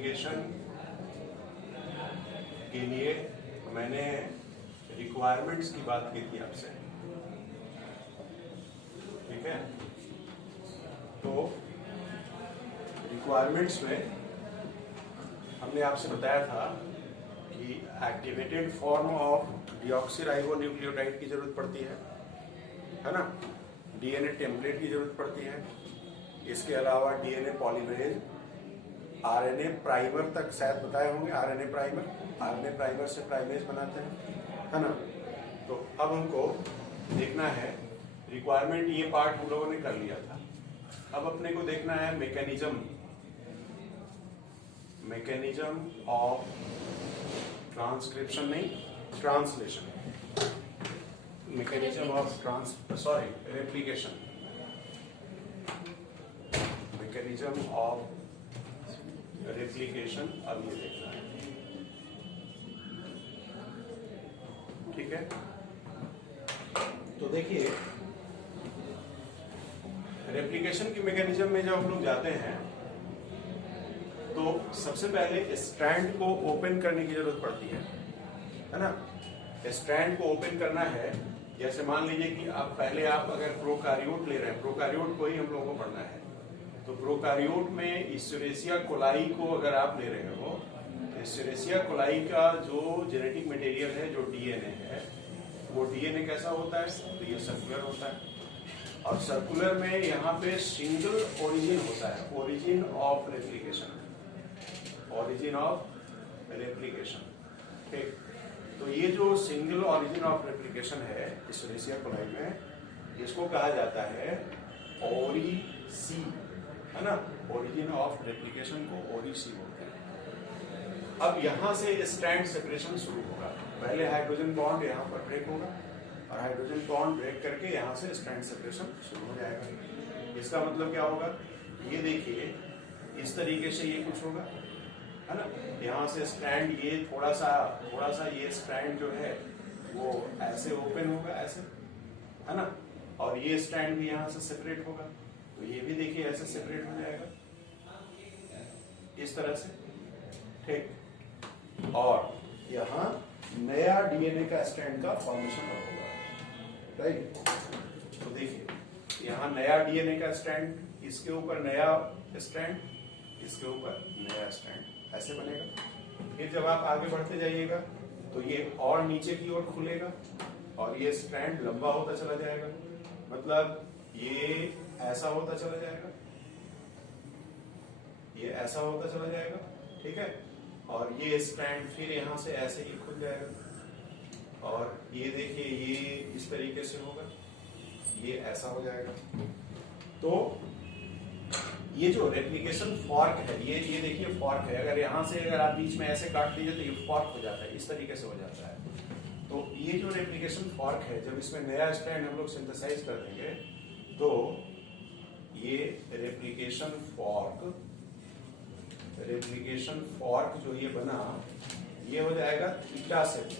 Replication के लिए मैंने रिक्वायरमेंट्स की बात की थी आपसे, ठीक है। तो रिक्वायरमेंट्स में हमने आपसे बताया था कि एक्टिवेटेड फॉर्म ऑफ डीऑक्सीराइबोन्यूक्लियोटाइड की जरूरत पड़ती है ना, डीएनए टेम्पलेट की जरूरत पड़ती है। इसके अलावा डीएनए पॉलीमरेज, आरएनए प्राइमर तक शायद बताए होंगे। आरएनए प्राइमर से प्राइमेज बनाते हैं, है ना। तो अब हमको देखना है, रिक्वायरमेंट ये पार्ट हम लोगों ने कर लिया था। अब अपने को देखना है मैकेनिज्म ऑफ ट्रांसक्रिप्शन, नहीं translation, mechanism of replication, mechanism of replication. अब ये देखना है, ठीक है। तो देखिए, रेप्लिकेशन की मैकेनिज्म में जब हम लोग जाते हैं तो सबसे पहले स्ट्रैंड को ओपन करने की जरूरत पड़ती है ना। स्ट्रैंड को ओपन करना है, जैसे मान लीजिए कि आप अगर प्रोकारियोट ले रहे हैं, प्रोकारियोट को ही हम लोगों को पढ़ना है। तो प्रोकारियोट में इस्चुरेशिया कोलाई को अगर आप ले रहे हो, तो इस्चुरेशिया कोलाई का जो जेनेटिक मटेरियल है, जो डीएनए है, वो डीएनए कैसा होता है? तो ये सर्कुलर होता है। और सर्कुलर में यहाँ पे सिंगल ओरिजिन होता है, origin of replication, origin of replication, ठीक। तो ये जो सिंगल ओरिजिन ऑफ रेप्लिकेशन है इस्चुरेशिया कोलाई में, इसको कहा जाता है ओरी-सी, है ना। ओरिजिन ऑफ रेप्लिकेशन को ओरी-सी बोलते हैं। अब यहां से स्ट्रैंड सेपरेशन शुरू होगा। पहले हाइड्रोजन बॉन्ड यहां पर ब्रेक होगा और हाइड्रोजन बॉन्ड ब्रेक करके यहां से स्ट्रैंड सेपरेशन शुरू हो जाएगा। इसका मतलब क्या होगा? ये देखिए, इस तरीके से ये कुछ होगा, है ना। यहाँ से स्ट्रैंड ये थोड़ा सा ये स्ट्रैंड जो है वो ऐसे ओपन होगा, ऐसे, है ना। और ये स्ट्रैंड भी यहाँ से सेपरेट होगा, तो ये भी देखिए ऐसे सेपरेट हो जाएगा इस तरह से, ठीक। और यहाँ नया डीएनए का स्ट्रैंड का फॉर्मेशन होगा, राइट। तो देखिए, यहाँ नया डीएनए का स्ट्रैंड, इसके ऊपर नया स्ट्रैंड, इसके ऊपर नया स्ट्रैंड, ऐसे बनेगा। फिर जब आप आगे बढ़ते जाइएगा तो ये और नीचे की ओर खुलेगा और ये स्ट्रैंड लंबा होता चला जाएगा, मतलब ये ऐसा होता चला जाएगा, ये ऐसा होता चला जाएगा, ठीक है। और ये स्ट्रैंड फिर यहां से ऐसे ही खुल जाएगा और ये देखिए ये इस तरीके से होगा, ये ऐसा हो जाएगा। तो ये जो रेप्लिकेशन फॉर्क है, ये देखिए फॉर्क है। अगर यहाँ से अगर आप बीच में ऐसे काट दीजिए तो ये फॉर्क हो जाता है, इस तरीके से हो जाता है। तो ये जो रेप्लिकेशन फॉर्क है, जब इसमें नया स्ट्रैंड हम लोग सिंथेसाइज कर देंगे तो ये रेप्लिकेशन फॉर्क जो ये बना, ये हो जाएगा थीटा शिफ्ट।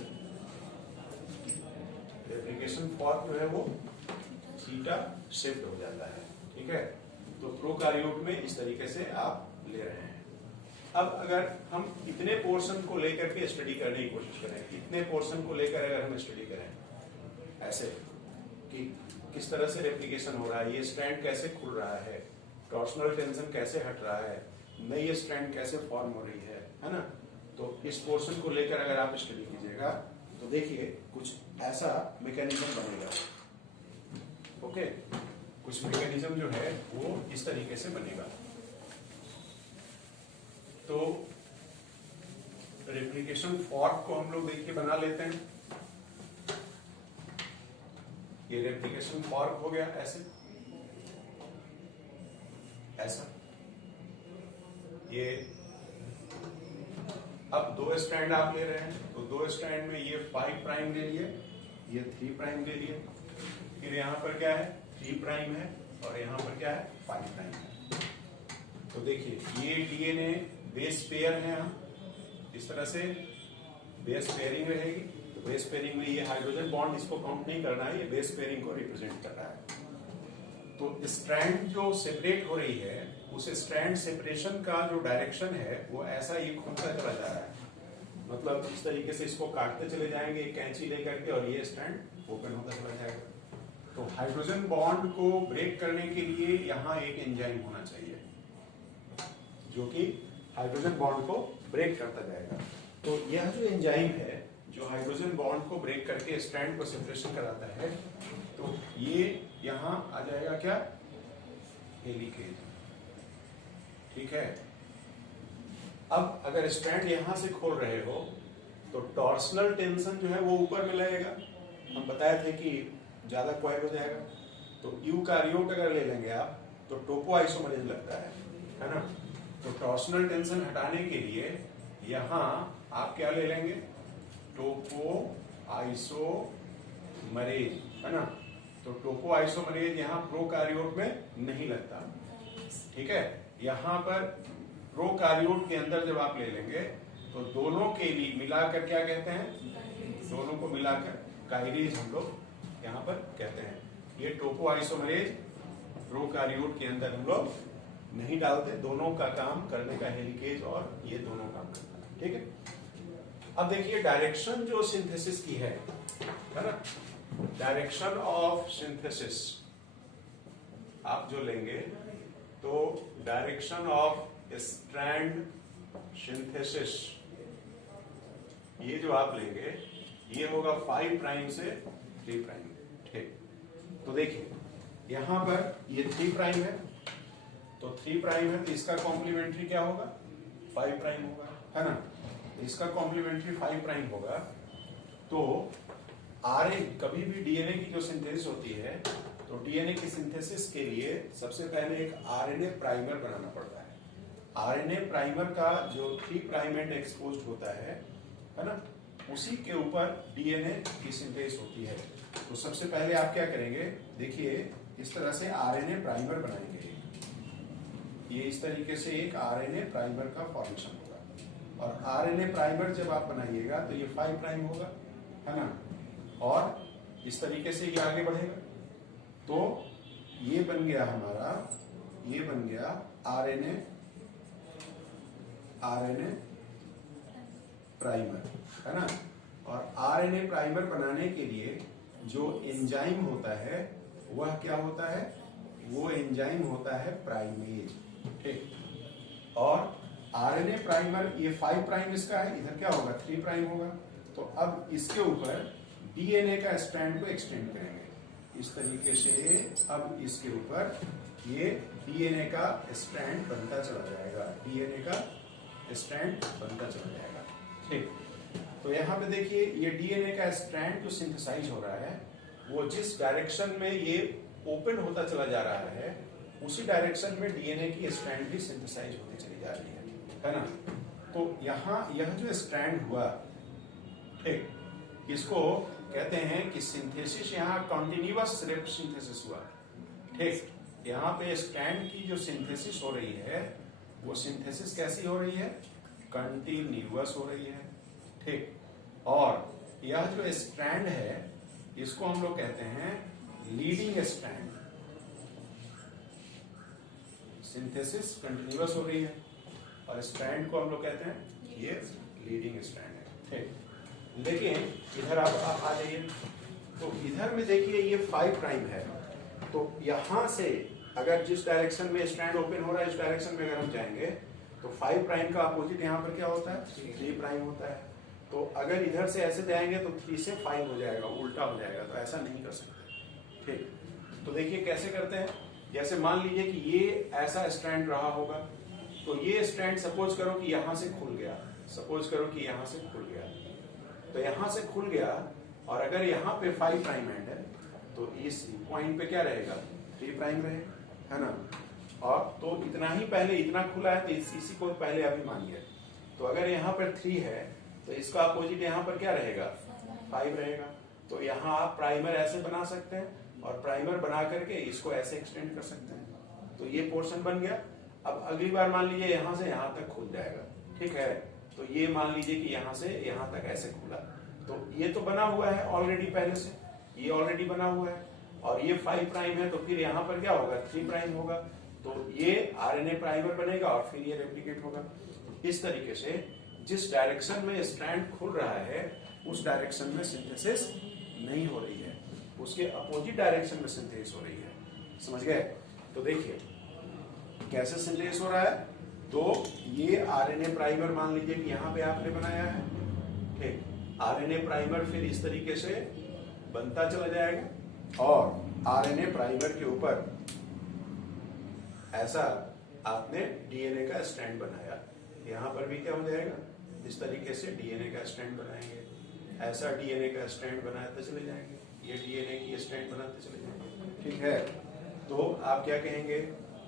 रेप्लिकेशन फॉर्क जो है वो थीटा शिफ्ट हो जाता है, ठीक है। तो प्रोकारियोट में इस तरीके से आप ले रहे हैं। अब अगर हम इतने पोर्शन को लेकर के स्टडी करने की कोशिश करें, इतने पोर्शन को लेकर अगर हम स्टडी करें ऐसे कि किस तरह से रेप्लिकेशन हो रहा है, ये स्ट्रैंड कैसे खुल रहा है, टॉर्सनल टेंशन कैसे हट रहा है, नई स्ट्रैंड कैसे फॉर्म हो रही है ना। तो इस पोर्शन को लेकर अगर आप स्टडी कीजिएगा तो देखिए कुछ ऐसा मैकेनिज्म बनेगा, ओके। कुछ मैकेनिज्म जो है वो इस तरीके से बनेगा। तो रेप्लिकेशन फॉर्क को हम लोग देखिए बना लेते हैं। ये रेप्लिकेशन फॉर्क हो गया ऐसे, ऐसा। ये अब दो स्ट्रैंड आप ले रहे हैं तो दो स्ट्रैंड में ये 5 प्राइम ले लिए, ये 3 प्राइम ले लिए, फिर यहाँ पर क्या है 3 प्राइम है और यहाँ पर क्या है 5 प्राइम है। तो देखिए ये डीएनए बेस पेयर है, यहाँ इस तरह से बेस पेयरिंग रहेगी। तो बेस पेयरिंग में ये हाइड्रोजन बॉन्ड इसको काउंट नहीं करना है, ये बेस पेयरिंग को रिप्रेजेंट कर रहा है। तो स्ट्रैंड जो सेपरेट हो रही है उस स्ट्रैंड सेपरेशन का जो डायरेक्शन है वो ऐसा ये घूमता चला जा रहा है, मतलब इस तरीके से इसको काटते चले जाएंगे एक कैंची लेकर के और ये स्ट्रैंड ओपन होता चला जाएगा। तो हाइड्रोजन बॉन्ड को ब्रेक करने के लिए यहाँ एक एंजाइम होना चाहिए जो कि हाइड्रोजन बॉन्ड को ब्रेक करता जाएगा। तो यह जो एंजाइम है जो हाइड्रोजन बॉन्ड को ब्रेक करके स्ट्रैंड को सेपरेशन कराता है, तो ये यहाँ आ जाएगा क्या, हेलिकेज। ठीक है। अब अगर स्ट्रैंड यहां से खोल रहे हो तो टॉर्सनल टेंशन जो है वो ऊपर में लगेगा, हम बताए थे कि ज्यादा क्वाइल हो जाएगा। तो यूकारियोट अगर ले लेंगे आप तो टोपो आइसोमरेज लगता है ना। तो टॉर्सनल टेंशन हटाने के लिए यहां आप क्या ले लेंगे, टोपो आइसोमरेज, है ना। तो टोपो आइसोमरेज यहाँ प्रोकारियोट में नहीं लगता। ठीक है। यहाँ पर प्रोकारियोट के अंदर जब आप ले लेंगे तो दोनों के लिए मिलाकर क्या कहते हैं, दोनों को मिलाकर काइरेज हम लोग यहाँ पर कहते हैं। ये टोपो आइसोमरेज प्रोकारियोट के अंदर हम लोग नहीं डालते, दोनों का काम करने का हेलिकेज और ये दोनों काम करता है। ठीक है। अब देखिए डायरेक्शन जो सिंथेसिस की है ना, डायरेक्शन ऑफ सिंथेसिस आप जो लेंगे तो डायरेक्शन ऑफ स्ट्रैंड सिंथेसिस ये जो आप लेंगे ये होगा 5 प्राइम से 3 प्राइम। ठीक। तो देखिए यहां पर ये 3 प्राइम है, तो 3 प्राइम है तो इसका कॉम्प्लीमेंट्री क्या होगा, 5 प्राइम होगा, है ना। इसका कॉम्प्लीमेंट्री 5 प्राइम होगा। तो आरएन कभी भी डीएनए की जो सिंथेसिस होती है तो डीएनए की सिंथेसिस के लिए सबसे पहले एक आरएनए प्राइमर बनाना पड़ता है। आरएनए प्राइमर का जो 3 प्राइम एंड एक्सपोज्ड होता है ना, उसी के ऊपर डीएनए की सिंथेसिस होती है। तो सबसे पहले आप क्या करेंगे, देखिए इस तरह से आरएनए प्राइमर बनाएंगे। ये इस तरीके से एक आरएनए प्राइमर का फॉर्मेशन होगा और आरएनए प्राइमर जब आप बनाइएगा तो ये 5 प्राइम होगा, है ना, और इस तरीके से ये आगे बढ़ेगा। तो ये बन गया हमारा, ये बन गया आरएनए प्राइमर, है ना। और आरएनए प्राइमर बनाने के लिए जो एंजाइम होता है वह क्या होता है, वो एंजाइम होता है प्राइमेज। ठीक। और आरएनए प्राइमर ये 5 प्राइम इसका है, इधर क्या होगा 3 प्राइम होगा। तो अब इसके ऊपर डीएनए का स्ट्रैंड को एक्सटेंड करेंगे इस तरीके से। अब इसके ऊपर ये डीएनए का स्ट्रैंड बनता चला जाएगा, डीएनए का स्ट्रैंड बनता चला जाएगा। ठीक। तो यहाँ पे देखिए ये डीएनए का स्ट्रैंड जो सिंथेसाइज हो रहा है वो जिस डायरेक्शन में ये ओपन होता चला जा रहा है उसी डायरेक्शन में डीएनए की स्ट्रैंड भी सिंथेसाइज होती चली जा रही है ना। तो यहाँ यह जो स्ट्रैंड हुआ, ठीक, इसको कहते हैं कि सिंथेसिस यहाँ कंटिन्यूअस रेट सिंथेसिस हुआ। ठीक। यहाँ पे स्ट्रैंड की जो सिंथेसिस हो रही है वो सिंथेसिस कैसी हो रही है, कंटिन्यूअस हो रही है। ठीक। और यह जो स्ट्रैंड है इसको हम लोग कहते हैं लीडिंग स्ट्रैंड। सिंथेसिस कंटिन्यूअस हो रही है और स्ट्रैंड को हम लोग कहते हैं ये लीडिंग स्ट्रैंड है। ठीक। लेकिन इधर आप आ जाइए तो इधर में देखिए ये 5 प्राइम है। तो यहां से अगर जिस डायरेक्शन में स्ट्रैंड ओपन हो रहा है इस डायरेक्शन में अगर हम जाएंगे तो 5 प्राइम का अपोजिट यहाँ पर क्या होता है, 3 प्राइम होता है। तो अगर इधर से ऐसे जाएंगे तो 3 से 5 हो जाएगा, उल्टा हो जाएगा। तो ऐसा नहीं कर सकते। ठीक। तो देखिए कैसे करते हैं, जैसे मान लीजिए कि ये ऐसा स्ट्रैंड रहा होगा तो ये स्ट्रैंड सपोज करो कि यहां से खुल गया, सपोज करो कि यहां से खुल गया, तो यहां से खुल गया और अगर यहाँ पे 5 प्राइम एंड है तो इस पॉइंट पे क्या रहेगा, 3 प्राइम रहेगा, है ना। और तो इतना ही पहले इतना खुला है तो इसी को पहले अभी मानिए। तो अगर यहाँ पर 3 है तो इसका अपोजिट यहाँ पर क्या रहेगा, 5 रहेगा। तो यहाँ आप प्राइमर ऐसे बना सकते हैं और प्राइमर बना करके इसको ऐसे एक्सटेंड कर सकते हैं। तो ये पोर्शन बन गया। अब अगली बार मान लीजिए यहाँ से यहाँ तक खुल जाएगा, ठीक है। तो ये मान लीजिए कि यहाँ से यहाँ तक ऐसे खुला, तो ये तो बना हुआ है ऑलरेडी, पहले से ये ऑलरेडी बना हुआ है। और ये 5 प्राइम है, तो फिर यहाँ पर क्या होगा, 3 प्राइम होगा, तो ये आरएनए प्राइमर बनेगा और फिर ये रेप्लिकेट होगा। इस तरीके से जिस डायरेक्शन में स्ट्रैंड खुल रहा है उस डायरेक्शन में सिंथेसिस नहीं हो रही है, उसके अपोजिट डायरेक्शन में सिंथेसिस हो रही है। समझ गए? तो देखिए कैसे सिंथेसिस हो रहा है। तो ये आरएनए प्राइमर मान लीजिए कि यहाँ पे आपने बनाया है, ठीक, आरएनए प्राइमर फिर इस तरीके से बनता चला जाएगा और आरएनए प्राइमर के ऊपर ऐसा आपने डीएनए का स्ट्रैंड बनाया, यहाँ पर भी क्या हो जाएगा, इस तरीके से डीएनए का स्ट्रैंड बनाएंगे, ऐसा डीएनए का स्ट्रैंड बनाते चले जाएंगे, ये डीएनए की स्ट्रैंड बनाते चले जाएंगे, ठीक है। तो आप क्या कहेंगे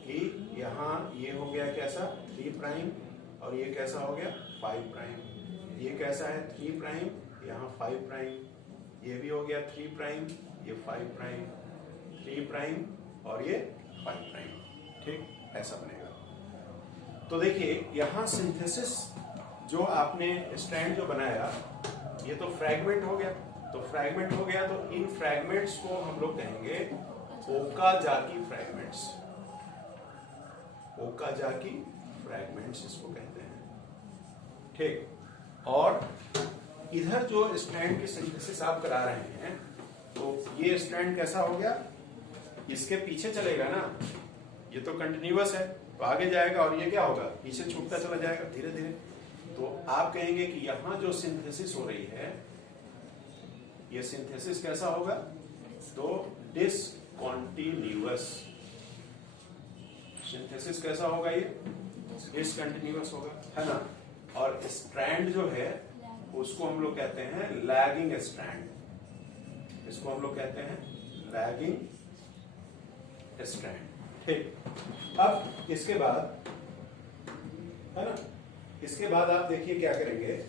कि यहाँ ये हो गया कैसा 3 प्राइम और ये कैसा हो गया 5 प्राइम, ये कैसा है 3 प्राइम, यहाँ 5 प्राइम, ये भी हो गया 3 प्राइम, ये 5 प्राइम, 3 प्राइम और ये 5 प्राइम, ठीक, ऐसा बनेगा। तो देखिए यहाँ सिंथेसिस जो आपने स्ट्रैंड जो बनाया ये तो फ्रैगमेंट हो गया, तो फ्रैगमेंट हो गया, तो इन फ्रैगमेंट्स को हम लोग कहेंगे ओकाजाकी फ्रैगमेंट्स, ओकाजाकी फ्रैगमेंट्स इसको कहते हैं, ठीक। और इधर जो स्ट्रैंड की सिंथेसिस आप करा रहे हैं तो ये स्ट्रैंड कैसा हो गया, इसके पीछे चलेगा ना, ये तो कंटिन्यूअस है तो आगे जाएगा और ये क्या होगा, पीछे छूटता चला जाएगा धीरे धीरे। तो आप कहेंगे कि यहां जो सिंथेसिस हो रही है ये सिंथेसिस कैसा होगा, तो डिसकंटीन्यूअस सिंथेसिस कैसा होगा, ये डिसकंटीन्यूअस होगा, है ना। और स्ट्रैंड जो है उसको हम लोग कहते हैं लैगिंग स्ट्रैंड, इसको हम लोग कहते हैं लैगिंग स्ट्रैंड, ठीक। अब इसके बाद, है ना, इसके बाद आप देखिए क्या करेंगे,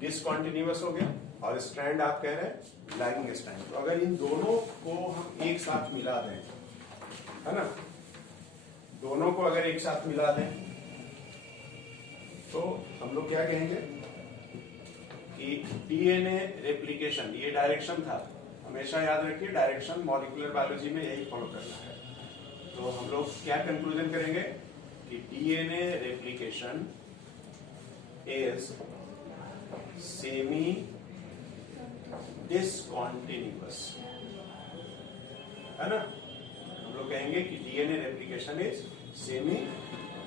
डिसकंटिन्यूअस हो गया और स्ट्रैंड आप कह रहे हैं लैगिंग स्ट्रैंड। तो अगर इन दोनों को हम एक साथ मिला दें, है ना, दोनों को अगर एक साथ मिला दें तो हम लोग क्या कहेंगे कि डीएनए रेप्लिकेशन, ये डायरेक्शन था, हमेशा याद रखिए डायरेक्शन मॉलिक्यूलर बायोलॉजी में यही फॉलो करना है। तो हम लोग क्या कंक्लूजन करेंगे कि DNA replication is semi discontinuous, है ना, हम लोग कहेंगे कि DNA replication is semi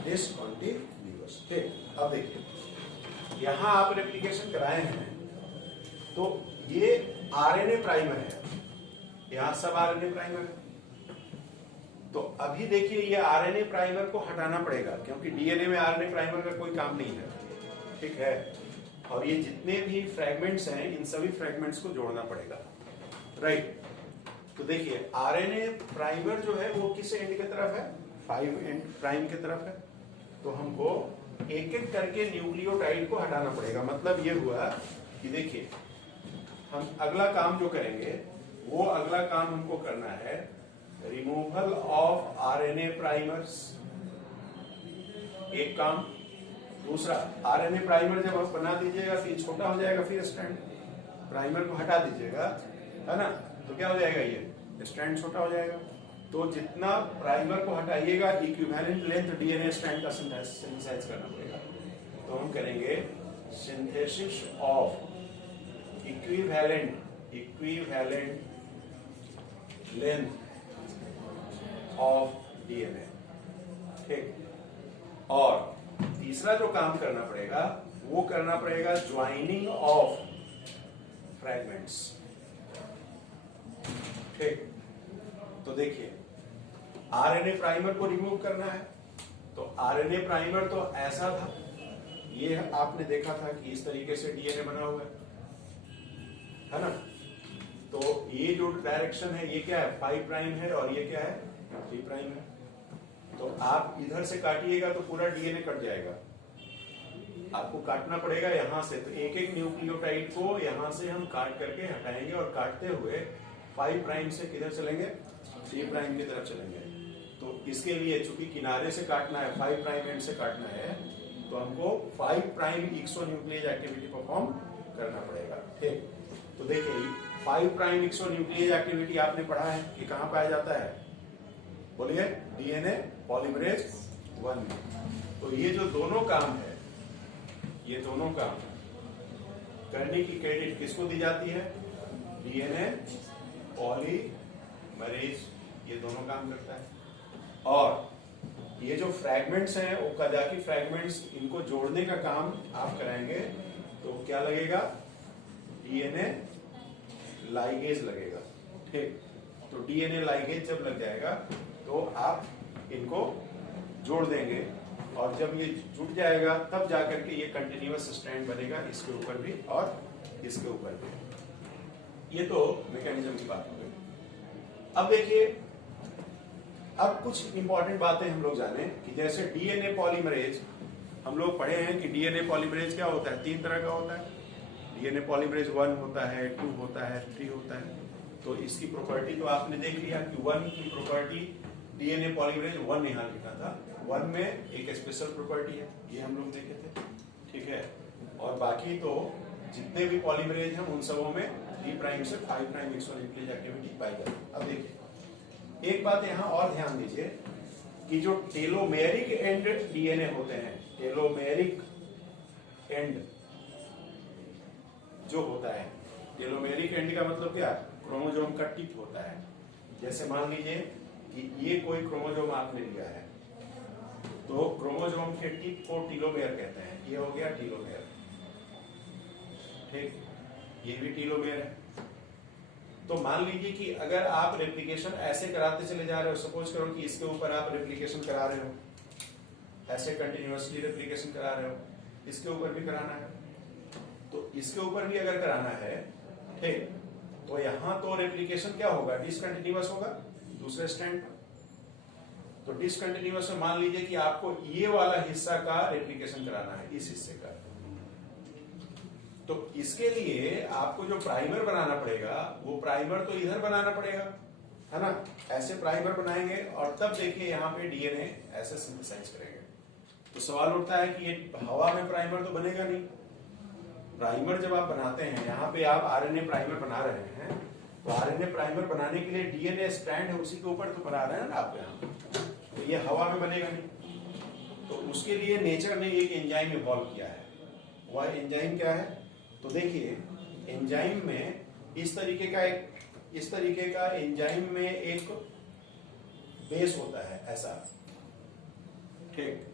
discontinuous, ठीक। अब देखिए यहां आप रेप्लिकेशन कराए हैं तो ये आरएनए प्राइमर है, यहां सब आरएनए प्राइमर है, तो अभी देखिए ये आरएनए प्राइमर को हटाना पड़ेगा क्योंकि डीएनए में आरएनए प्राइमर का कोई काम नहीं है, ठीक है। और ये जितने भी फ्रैगमेंट्स हैं इन सभी फ्रैगमेंट्स को जोड़ना पड़ेगा, राइट। तो देखिए आरएनए प्राइमर जो है वो किस एंड की तरफ है, 5 एंड प्राइम की तरफ है, तो हमको एक एक करके न्यूक्लियोटाइड को हटाना पड़ेगा। मतलब ये हुआ कि देखिए हम अगला काम जो करेंगे वो अगला काम हमको करना है रिमूवल ऑफ आरएनए प्राइमर्स, एक काम। दूसरा, आरएनए प्राइमर जब आप बना दीजिएगा फिर छोटा हो जाएगा, फिर स्ट्रैंड प्राइमर को हटा दीजिएगा, है ना, तो क्या हो जाएगा, ये स्ट्रैंड छोटा हो जाएगा। तो जितना प्राइमर को हटाइएगा इक्विवेलेंट लेंथ डीएनए स्ट्रैंड का सिंथेसाइज करना पड़ेगा। तो हम करेंगे synthesis of equivalent length of DNA, ठीक। और तीसरा जो काम करना पड़ेगा वो करना पड़ेगा ज्वाइनिंग ऑफ फ्रैगमेंट्स, ठीक। तो देखिए आरएनए प्राइमर को रिमूव करना है, तो आरएनए प्राइमर तो ऐसा था, ये आपने देखा था कि इस तरीके से डीएनए बना हुआ है ना। तो ये जो डायरेक्शन है ये क्या है, 5 प्राइम है और ये क्या है 3 प्राइम है। तो आप इधर से काटिएगा तो पूरा डीएनए कट जाएगा, आपको काटना पड़ेगा यहां से। तो एक एक न्यूक्लियोटाइड को यहां से हम काट करके हटाएंगे और काटते हुए 5 प्राइम से किधर चलेंगे, 3 प्राइम की तरफ चलेंगे। तो इसके लिए चूंकि किनारे से काटना है, 5 प्राइम एंड से काटना है, तो हमको 5 प्राइम एक्सोन्यूक्लियेज एक्टिविटी परफॉर्म करना पड़ेगा। ठीक, तो देखिए 5 प्राइम एक्सोन्यूक्लियेज एक्टिविटी आपने पढ़ा है कि कहां पाया जाता है, बोलिए, डीएनए पॉलीमरेज 1 में। तो ये जो दोनों काम है, ये दोनों काम करने की क्रेडिट किसको दी जाती है, डीएनए पॉलीमरेज, ये दोनों काम करता है। और ये जो फ्रैगमेंट्स हैं, वो कदाकी फ्रैगमेंट्स, इनको जोड़ने का काम आप कराएंगे तो क्या लगेगा, डीएनए लाइगेज लगेगा। ठीक, तो डीएनए लाइगेज जब लग जाएगा तो आप इनको जोड़ देंगे, और जब ये जुड़ जाएगा तब जाकर के ये कंटिन्यूअस स्ट्रैंड बनेगा, इसके ऊपर भी और इसके ऊपर भी। ये तो मैकेनिज्म की बात हो गई। अब देखिए, अब कुछ इंपॉर्टेंट बातें हम लोग जाने कि जैसे डीएनए पॉलीमरेज, हम लोग पढ़े हैं कि डीएनए पॉलीमरेज क्या होता है, 3 तरह का होता है। डीएनए पॉलीमरेज 1 होता है, 2 होता है, 3 होता है। तो इसकी प्रॉपर्टी तो आपने देख लिया कि 1 की प्रॉपर्टी, डीएनए पॉलीमरेज 1 यहाँ लिखा था, 1 में एक स्पेशल प्रॉपर्टी है, ये हम लोग देखे थे। ठीक है, और बाकी तो जितने भी पॉलीमरेज हैं उन सबों में 3 प्राइम से 5 प्राइम एक्सोन्यूक्लियेज एक्टिविटी पाई जाती है। अब देखिए एक बात यहां और ध्यान दीजिए कि जो टेलोमेरिक एंड डीएनए होते हैं, टेलोमेरिक एंड जो होता है, टेलोमेरिक एंड का मतलब क्या, क्रोमोसोम का टिप होता है। जैसे मान लीजिए कि ये कोई क्रोमोसोम आपने लिया है, तो क्रोमोसोम के टिप को टीलोमेयर कहते हैं। ये हो गया टीलोमेयर। ठीक, ये भी टीलोमेयर है। तो मान लीजिए कि अगर आप रेप्लिकेशन ऐसे कराते चले जा रहे हो, सपोज करो कि इसके ऊपर आप रेप्लिकेशन करा रहे हो, ऐसे कंटिन्यूअसली रेप्लिकेशन करा रहे हो, इसके ऊपर भी कराना है, तो इसके ऊपर भी अगर कराना है, ठीक, तो यहां तो रेप्लिकेशन क्या होगा, डिसकंटिन्यूअस होगा दूसरे स्ट्रैंड पर। तो डिसकंटिन्यूअस में मान लीजिए कि आपको ये वाला हिस्सा का रेप्लिकेशन कराना है, इस हिस्से का, तो इसके लिए आपको जो प्राइमर बनाना पड़ेगा, वो प्राइमर तो इधर बनाना पड़ेगा, है ना, ऐसे प्राइमर बनाएंगे और तब देखिए यहाँ पे डीएनए ऐसे सिंथेसाइज करेंगे। तो सवाल उठता है कि ये हवा में प्राइमर तो बनेगा नहीं। प्राइमर जब आप बनाते हैं, यहाँ पे आप आरएनए प्राइमर बना रहे हैं, तो आरएनए प्राइमर बनाने के लिए डीएनए स्ट्रैंड है, उसी के ऊपर तो बना रहे हैं ना आप यहाँ, तो ये हवा में बनेगा नहीं। तो उसके लिए नेचर ने एक एंजाइम इवॉल्व किया है। वह एंजाइम क्या है, तो देखिए एंजाइम में इस तरीके का एंजाइम में एक बेस होता है ऐसा, ठीक,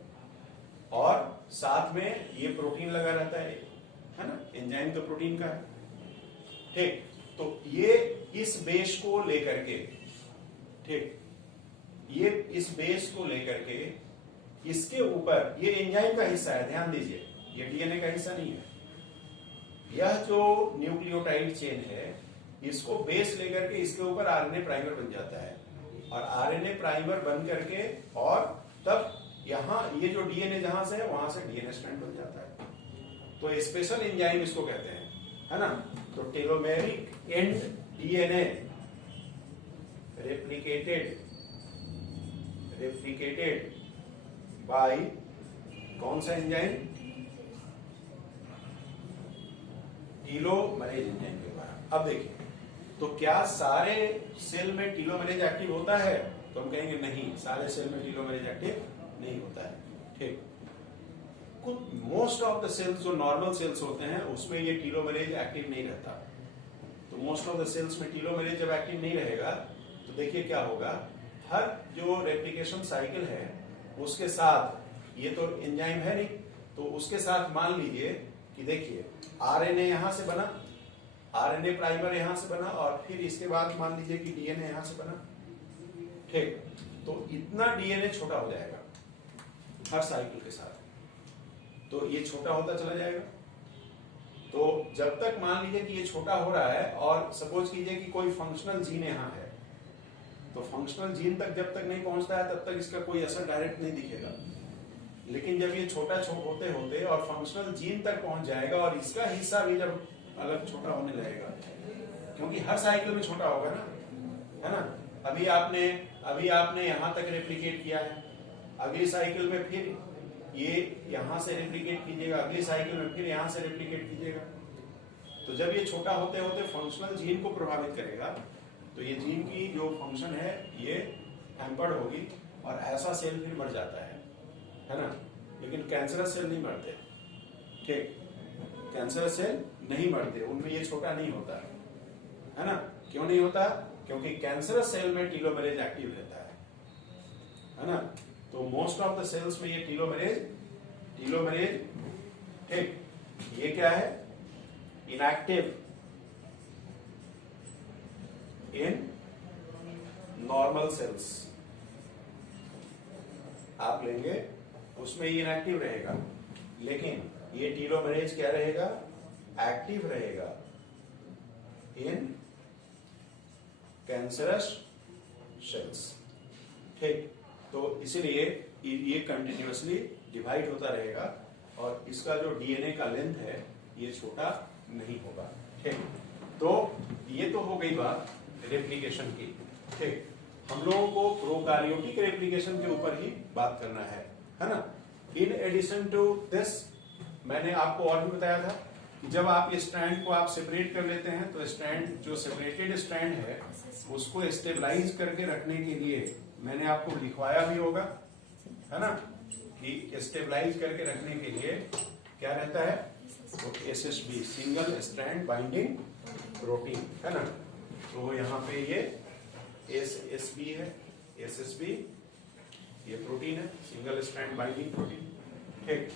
और साथ में ये प्रोटीन लगा रहता है ना, एंजाइम तो प्रोटीन का है। ठीक, तो ये इस बेस को लेकर के, ठीक, ये इस बेस को लेकर के इसके ऊपर, ये एंजाइम का हिस्सा है, ध्यान दीजिए, ये डीएनए का हिस्सा नहीं है। यह जो न्यूक्लियोटाइड चेन है, इसको बेस लेकर के इसके ऊपर आरएनए प्राइमर बन जाता है, और आरएनए प्राइमर बन करके और तब यहां ये जो डीएनए जहां से है वहां से डीएनए स्ट्रैंड बन जाता है। तो स्पेशल एंजाइम इसको कहते हैं, है ना। तो telomeric end DNA replicated by कौन सा एंजाइम, टीलोमरेज एंजाइम के द्वारा। अब देखिए, तो क्या सारे सेल में टीलोमरेज एक्टिव होता है, तो हम कहेंगे नहीं, सारे सेल में टीलोमरेज एक्टिव नहीं होता है। ठीक, कुछ मोस्ट ऑफ द सेल्स जो नॉर्मल सेल्स होते हैं उसमें ये टीलोमरेज एक्टिव नहीं रहता। तो मोस्ट ऑफ द सेल्स में टीलोमरेज जब एक्टिव नहीं रहेगा तो देखिए क्या होगा, हर जो रेप्लिकेशन साइकिल है उसके साथ, ये तो एंजाइम है नहीं, तो उसके साथ मान लीजिए कि देखिए आरएनए यहां से बना, आरएनए प्राइमर यहां से बना, और फिर इसके बाद मान लीजिए कि डीएनए यहां से बना। ठीक, तो इतना डीएनए छोटा हो जाएगा हर साइकिल के साथ, तो ये छोटा होता चला जाएगा। तो जब तक मान लीजिए कि ये छोटा हो रहा है, और सपोज कीजिए कि कोई फंक्शनल जीन यहां है, तो फंक्शनल जीन तक जब तक नहीं पहुंचता है तब तक इसका कोई असर डायरेक्ट नहीं दिखेगा। लेकिन जब ये छोटा होते होते और फंक्शनल जीन तक पहुंच जाएगा, और इसका हिस्सा भी जब अलग छोटा होने लगेगा, क्योंकि हर साइकिल में छोटा होगा ना, है ना। अभी आपने अभी आपने यहां तक रेप्लिकेट किया है, अगली साइकिल में फिर ये यहां से रेप्लिकेट कीजिएगा, अगली साइकिल में फिर यहां से रेप्लिकेट कीजिएगा। तो जब ये छोटा होते होते फंक्शनल जीन को प्रभावित करेगा तो ये जीन की जो फंक्शन है ये हैम्पर्ड होगी और ऐसा सेल फिर मर जाता है ना। लेकिन कैंसरस सेल नहीं मरते, ठीक, कैंसरस सेल नहीं मरते, उनमें ये छोटा नहीं होता है ना। क्यों नहीं होता? क्योंकि कैंसरस सेल में टीलोमेरेज एक्टिव रहता है ना। तो मोस्ट ऑफ द सेल्स में ये टीलोमेरेज ठीक, ये क्या है? इनएक्टिव इन नॉर्मल सेल्स आप लेंगे उसमें ये इनएक्टिव रहेगा, लेकिन ये टीलोमेरेज क्या रहेगा? एक्टिव रहेगा इन कैंसरस सेल्स, ठीक। तो इसीलिए ये कंटिन्यूअसली डिवाइड होता रहेगा और इसका जो डीएनए का लेंथ है ये छोटा नहीं होगा, ठीक। तो ये तो हो गई बात रेप्लिकेशन की, ठीक। हम लोगों को प्रोकैरियोटिक रेप्लिकेशन के ऊपर ही बात करना है ना। इन एडिशन टू दिस मैंने आपको और भी बताया था कि जब आप इस स्ट्रैंड को आप सेपरेट कर लेते हैं तो स्ट्रैंड जो सेपरेटेड स्ट्रैंड है उसको स्टेबलाइज करके रखने के लिए मैंने आपको लिखवाया भी होगा, है ना, कि स्टेबलाइज करके रखने के लिए क्या रहता है? तो SSB single strand binding protein, है ना। तो यहाँ पे ये SSB है, SSB ये प्रोटीन है, सिंगल स्ट्रैंड बाइंडिंग प्रोटीन, ठीक।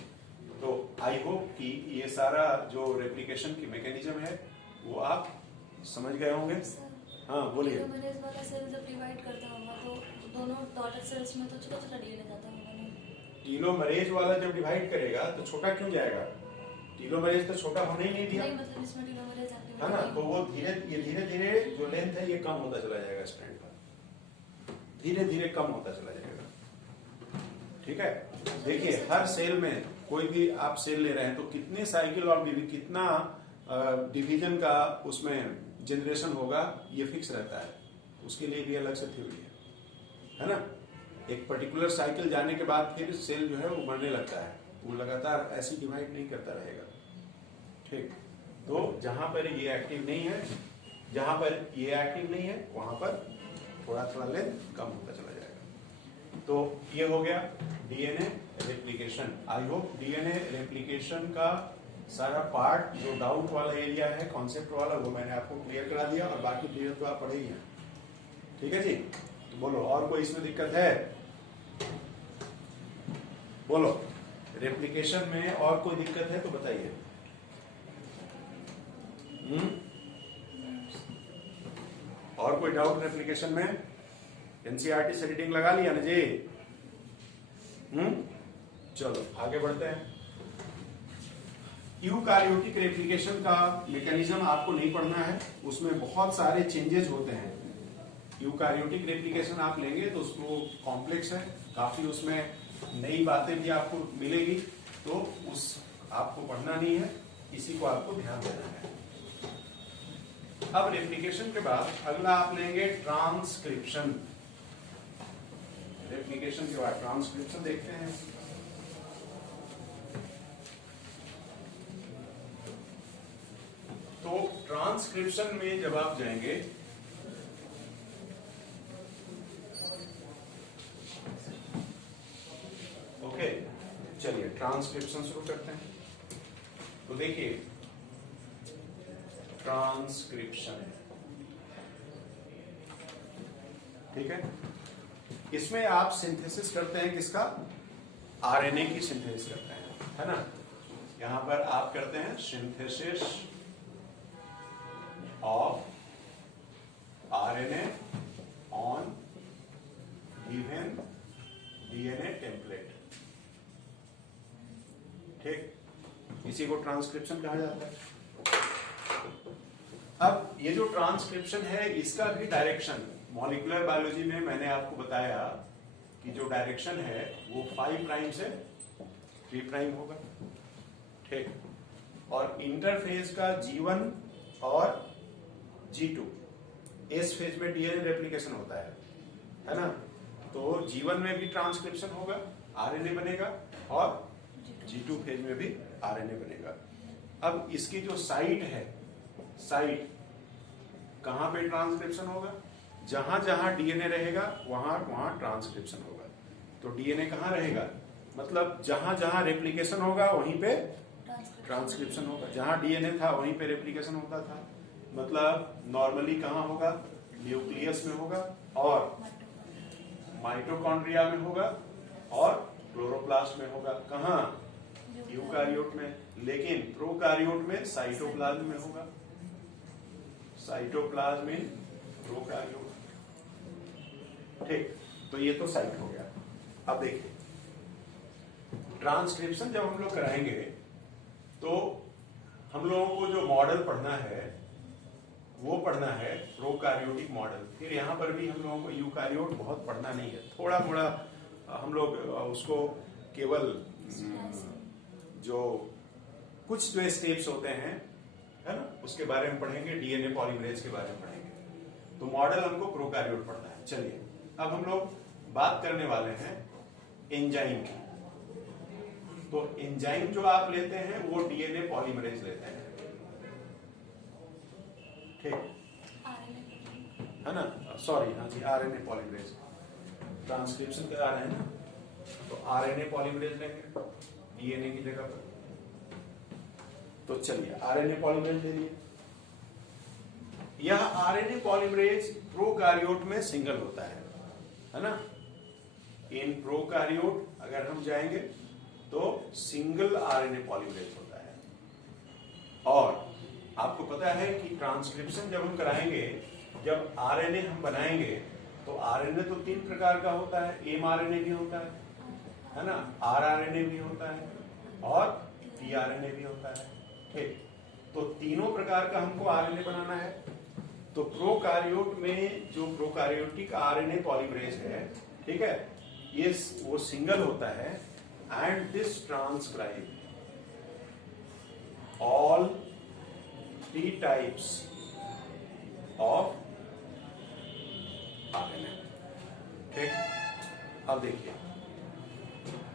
तो आई होप कि ये सारा जो रेप्लिकेशन की मैकेनिज्म है वो आप समझ गए होंगे। हाँ बोलिए। टीलोमेरेज वाला सेल जब डिवाइड करता होगा तो दोनों डॉटर सेल्स में तो छोटा छोटा डीएनए जाता होगा ना। टीलोमेरेज वाला जब डिवाइड करेगा तो छोटा क्यों जाएगा? टीलोमेरेज तो छोटा होने ही नहीं दिया, नहीं मतलब इसमें टीलोमेरेज एक्टिव है ना। तो वो धीरे धीरे जो लेंथ है ये कम होता चला जाएगा, स्ट्रैंड का धीरे धीरे कम होता चला जाएगा, ठीक है। देखिए हर सेल में कोई भी आप सेल ले रहे हैं तो कितने साइकिल और कितना डिवीजन का उसमें जनरेशन होगा ये फिक्स रहता है, उसके लिए भी अलग से थ्योरी है ना। एक पर्टिकुलर साइकिल जाने के बाद फिर सेल जो है वो बढ़ने लगता है, वो लगातार ऐसी डिवाइड नहीं करता रहेगा, ठीक। तो जहां पर ये एक्टिव नहीं है, जहां पर ये एक्टिव नहीं है वहां पर थोड़ा थोड़ा लेंथ कम होता चला जाएगा। तो ये हो गया DNA replication. I hope DNA replication का सारा पार्ट जो डाउट वाला एरिया है कॉन्सेप्ट वाला वो मैंने आपको क्लियर करा दिया और बाकी क्लियर तो आप पढ़े ही हैं, ठीक है जी। तो बोलो और कोई इसमें दिक्कत है? बोलो रेप्लिकेशन में और कोई दिक्कत है तो बताइए। और कोई डाउट रेप्लिकेशन में? एनसीईआरटी से रीडिंग लगा लिया ना जी? चलो आगे बढ़ते हैं। यूकारियोटिक रेप्लिकेशन का मैकेनिज्म आपको नहीं पढ़ना है, उसमें बहुत सारे चेंजेस होते हैं। यूकारियोटिक रेप्लिकेशन आप लेंगे तो उसको कॉम्प्लेक्स है काफी, उसमें नई बातें भी आपको मिलेगी, तो उस आपको पढ़ना नहीं है, इसी को आपको ध्यान देना है। अब रेप्लिकेशन के बाद अगला आप लेंगे ट्रांसक्रिप्शन। रेप्लिकेशन के बाद ट्रांसक्रिप्शन देखते हैं। तो ट्रांसक्रिप्शन में जब आप जाएंगे ओके, चलिए ट्रांसक्रिप्शन शुरू करते हैं। तो देखिए ट्रांसक्रिप्शन, ठीक है, इसमें आप सिंथेसिस करते हैं किसका? आरएनए की सिंथेसिस करते हैं, है ना। यहां पर आप करते हैं synthesis of RNA on given DNA template, ठीक, इसी को ट्रांसक्रिप्शन कहा जाता है। अब ये जो ट्रांसक्रिप्शन है इसका भी डायरेक्शन मॉलिक्यूलर बायोलॉजी में मैंने आपको बताया कि जो डायरेक्शन है वो 5 प्राइम से 3 प्राइम होगा, ठीक। और इंटरफेज का G1 और G2 इस फेज में डीएनए रेप्लिकेशन होता है, है ना। तो G1 में भी ट्रांसक्रिप्शन होगा, आरएनए बनेगा, और G2 फेज में भी आरएनए बनेगा। अब इसकी जो साइट है, साइट कहां पे ट्रांसक्रिप्शन होगा? जहां जहां डीएनए रहेगा वहां वहां ट्रांसक्रिप्शन होगा। तो डीएनए कहां रहेगा? मतलब जहां जहां रेप्लिकेशन होगा वहीं पे ट्रांसक्रिप्शन होगा। जहां डीएनए था वहीं पे रेप्लिकेशन होता था। मतलब नॉर्मली कहां होगा? न्यूक्लियस में होगा, और माइटोकॉन्ड्रिया में होगा, और क्लोरोप्लास्ट में होगा। कहां? यूकारियोट में। लेकिन प्रोकारियोट में साइटोप्लाज्म में होगा। साइटोप्लाज्म में प्रोकारियोट। ठीक, तो ये तो साइट हो गया। अब देखिए, ट्रांसक्रिप्शन जब हम लोग कराएंगे तो हम लोगों को जो मॉडल पढ़ना है वो पढ़ना है प्रोकारियोटिक मॉडल। फिर यहाँ पर भी हम लोगों को यूकारियोट बहुत पढ़ना नहीं है, थोड़ा मोड़ा हम लोग उसको केवल जो कुछ जो स्टेप्स होते हैं, है ना, उसके बारे में पढ़ेंगे, डीएनए पॉलीमरेज के बारे में पढ़ेंगे। तो मॉडल हमको प्रोकारियोट पढ़ना है। चलिए, अब हम लोग बात करने वाले हैं एंजाइम की। तो एंजाइम जो आप लेते हैं वो डीएनए पॉलीमरेज लेते हैं, ठीक है ना। सॉरी, हाँ जी, आरएनए पॉलीमरेज। ट्रांसक्रिप्शन करा रहे हैं ना, तो आरएनए पॉलीमरेज लेंगे डीएनए की जगह पर। तो चलिए, आरएनए पॉलीमरेज ले लिए। यह आरएनए पॉलीमरेज प्रोकारियोट में सिंगल होता है ना। इन प्रोकारियोट अगर हम जाएंगे तो सिंगल आरएनए पॉलीमरेज होता है। और आपको पता है कि ट्रांसक्रिप्शन जब हम कराएंगे, जब आरएनए हम बनाएंगे, तो आरएनए तो 3 प्रकार का होता है। एमआरएनए भी होता है ना, आरआरएनए भी होता है, और टीआरएनए भी होता है। ठीक, तो तीनों प्रकार का हमको आरएनए बनाना है। तो प्रोकारियोट में जो प्रोकारियोटिक आरएनए पॉलीमरेज है, ठीक है, ये वो सिंगल होता है। And this transcribe all 3 types of RNA. ठीक, अब देखिए,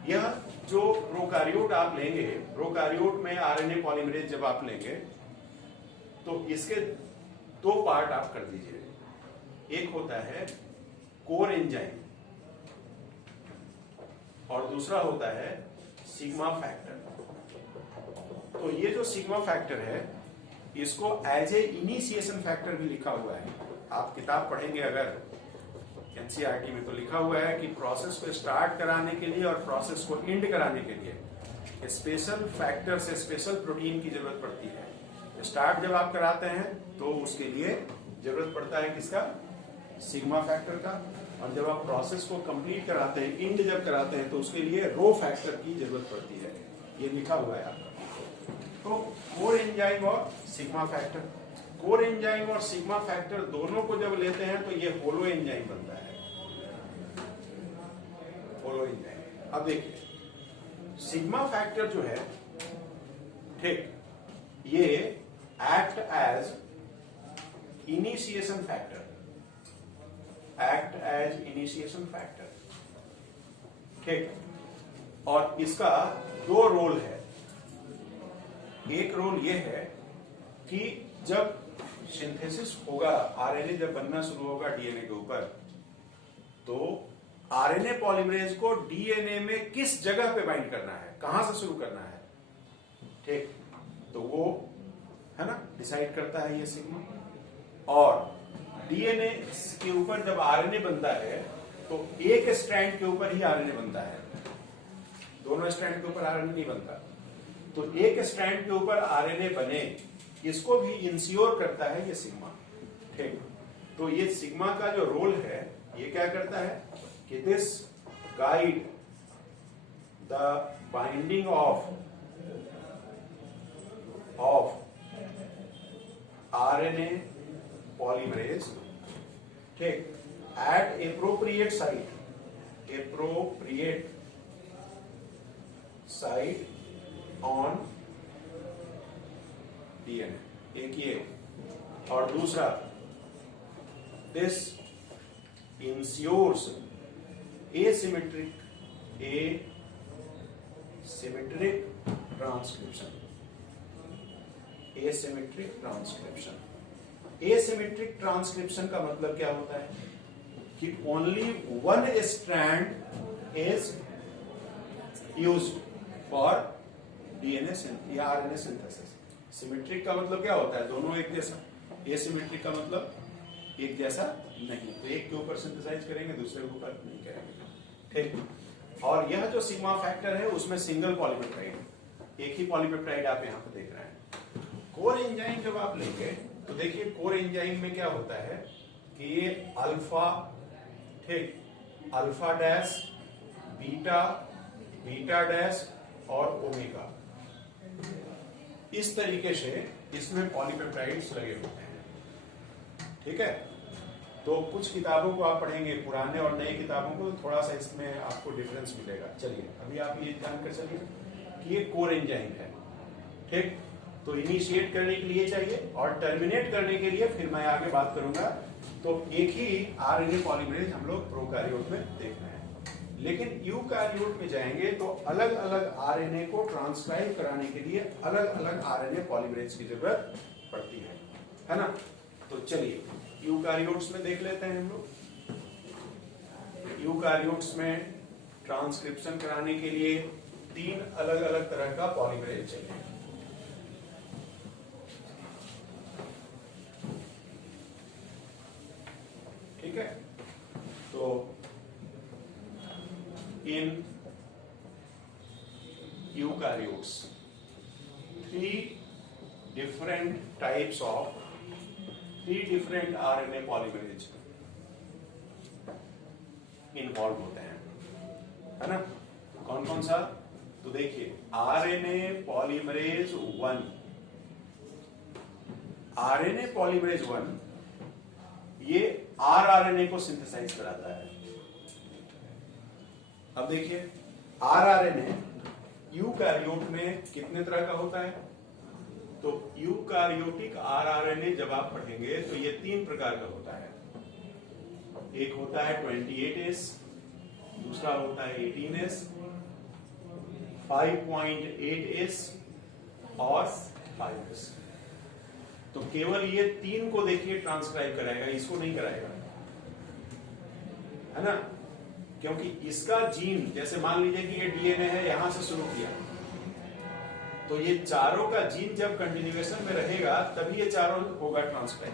यह जो प्रोकारियोट आप लेंगे, प्रोकारियोट में आरएनए पॉलीमरेज जब आप लेंगे तो इसके 2 पार्ट आप कर दीजिए। एक होता है कोर एंजाइम और दूसरा होता है सिग्मा फैक्टर। तो ये जो सिग्मा फैक्टर है, इसको एज ए इनिशिएशन फैक्टर भी लिखा हुआ है। आप किताब पढ़ेंगे अगर एनसीईआरटी में, तो लिखा हुआ है कि प्रोसेस को स्टार्ट कराने के लिए और प्रोसेस को एंड कराने के लिए स्पेशल फैक्टर से स्पेशल प्रोटीन की जरूरत पड़ती है। स्टार्ट जब आप कराते हैं तो उसके लिए जरूरत पड़ता है किसका? सिग्मा फैक्टर का। और जब आप प्रोसेस को कंप्लीट कराते हैं, एंड जब कराते हैं, तो उसके लिए रो फैक्टर की जरूरत पड़ती है। ये लिखा हुआ है आपका। तो कोर एंजाइम और सिग्मा फैक्टर, कोर एंजाइम और सिग्मा फैक्टर दोनों को जब लेते हैं तो ये होलो एंजाइम बनता है, होलो एंजाइम। अब देखिए, सिग्मा फैक्टर जो है, ठीक, ये act as initiation factor, act as initiation factor. ठीक, और इसका 2 रोल है। एक रोल ये है कि जब सिंथेसिस होगा, आरएनए जब बनना शुरू होगा डीएनए के ऊपर, तो आरएनए पॉलीमरेज को डीएनए में किस जगह पे बाइंड करना है, कहां से शुरू करना है, ठीक, तो वो है ना डिसाइड करता है ये सिग्मा। और डीएनए के ऊपर जब आरएनए बनता है तो एक स्ट्रैंड के ऊपर ही आरएनए बनता है, दोनों स्ट्रैंड के ऊपर आरएनए नहीं बनता। तो एक स्ट्रैंड के ऊपर आरएनए बने, इसको भी इंश्योर करता है ये सिग्मा। ठीक, तो ये सिग्मा का जो रोल है, ये क्या करता है कि this guide the binding of RNA polymerase, ठीक, at appropriate site on DNA. एक ये, और दूसरा this ensures asymmetric transcription. Asymmetric transcription, asymmetric transcription का मतलब क्या होता है कि only one strand is used for DNA या आरएनए सिंथेसिस। सिमेट्रिक का मतलब क्या होता है, दोनों एक जैसा। एसिमेट्रिक का मतलब एक जैसा नहीं, तो एक के ऊपर सिंथेसाइज करेंगे, दूसरे के ऊपर नहीं करेंगे, ठीक। और यह जो सिग्मा फैक्टर है उसमें सिंगल पॉलीपेप्टाइड, एक ही पॉलीपेप्टाइड आप यहाँ पे देख रहे हैं। कोर एंजाइम जब आप लेंगे तो देखिए कोर एंजाइम में क्या होता है कि ये अल्फा, ठीक, alpha dash, beta, beta dash और ओमेगा, इस तरीके से इसमें पॉलीपेप्टाइड्स लगे होते हैं, ठीक है। तो कुछ किताबों को आप पढ़ेंगे, पुराने और नई किताबों को, थोड़ा सा इसमें आपको डिफरेंस मिलेगा। चलिए अभी आप ये जानकर चलिए कि ये कोर एंजाइम है, ठीक। तो इनिशिएट करने के लिए चाहिए और टर्मिनेट करने के लिए फिर मैं आगे बात करूंगा। तो एक ही आरएनए पॉलीमरेज हम लोग प्रोकैरियोट में देख रहे हैं, लेकिन यूकैरियोट में जाएंगे तो अलग अलग आरएनए को ट्रांसक्राइब कराने के लिए अलग अलग आरएनए पॉलीमरेज की जरूरत पड़ती है ना। तो चलिए यूकैरियोट्स में देख लेते हैं हम लोग। यूकैरियोट्स में ट्रांसक्रिप्शन कराने के लिए 3 अलग अलग तरह का पॉलीमरेज चाहिए। ठीक है, तो in eukaryotes 3 different RNA polymerase involve होते हैं, है ना। कौन कौन सा, तो देखिए RNA पॉलीमरेज 1, RNA पॉलीमरेज 1 ये rRNA को सिंथेसाइज कराता है। अब देखिए rRNA यूकैरियोट में कितने तरह का होता है, तो यूकैरियोटिक rRNA जब आप पढ़ेंगे तो ये 3 प्रकार का होता है। एक होता है 28S, दूसरा होता है 18S, 5.8S और 5S। तो केवल ये 3 को देखिए ट्रांसक्राइब कराएगा, इसको नहीं कराएगा, है ना। क्योंकि इसका जीन, जैसे मान लीजिए कि ये डीएनए है, यहां से शुरू किया, तो ये चारों का जीन जब कंटिन्यूएशन में रहेगा तभी ये चारों होगा ट्रांसक्राइब।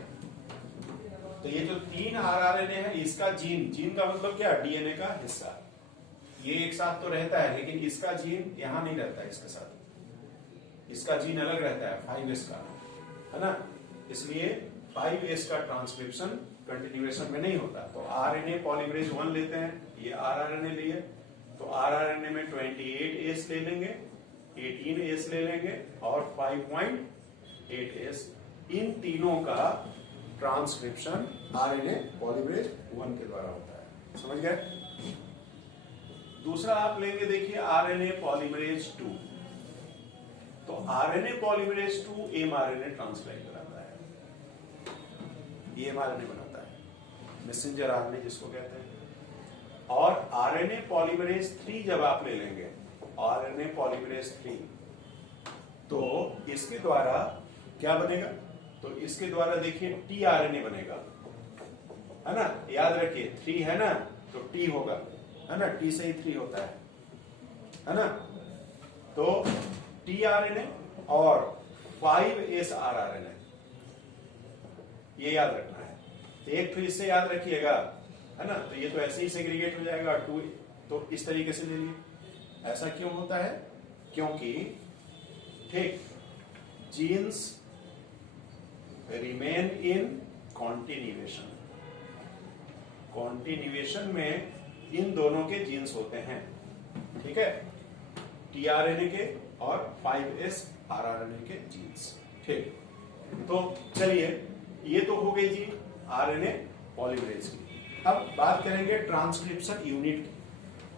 तो ये जो 3 rRNA है, इसका जीन का मतलब क्या, डीएनए का हिस्सा, ये एक साथ तो रहता है, लेकिन इसका जीन यहां नहीं रहता है इसके साथ, इसका जीन अलग रहता है 5S का, है ना। इसलिए 5S का ट्रांसक्रिप्शन कंटिन्यूएशन में नहीं होता। तो RNA पॉलीमरेज 1 लेते हैं, ये rRNA लिए, तो rRNA में 28S ले लेंगे, 18S ले लेंगे और 5.8S, इन तीनों का ट्रांसक्रिप्शन RNA पॉलीमरेज 1 के द्वारा होता है, समझ गए। दूसरा आप लेंगे, देखिए RNA पॉलीमरेज 2, तो RNA पॉलीमरेज 2 mRNA ट्रांसक्राइब कराता है, ये mRNA बनाता है, मैसेंजर RNA जिसको कहते हैं। और RNA पॉलीमरेज 3 जब आप ले लेंगे, RNA पॉलीमरेज 3, तो इसके द्वारा क्या बनेगा, तो इसके द्वारा देखिए tRNA बनेगा, है ना। याद रखिए 3 है ना, तो T होगा, है ना, T से ही 3 होता है ना। तो tRNA और 5S rRNA, ये याद रखना है। तो एक तो इससे याद रखिएगा, है ना, तो ये तो ऐसे ही सेग्रीगेट हो जाएगा 2, तो इस तरीके से ले लिए। ऐसा क्यों होता है, क्योंकि ठीक genes remain in continuation, continuation में इन दोनों के जीन्स होते हैं, ठीक है, tRNA के और 5S rRNA के जीन्स, ठीक। तो चलिए ये तो हो गई जी RNA पॉलीमरेज की। अब बात करेंगे ट्रांसक्रिप्शन यूनिट की।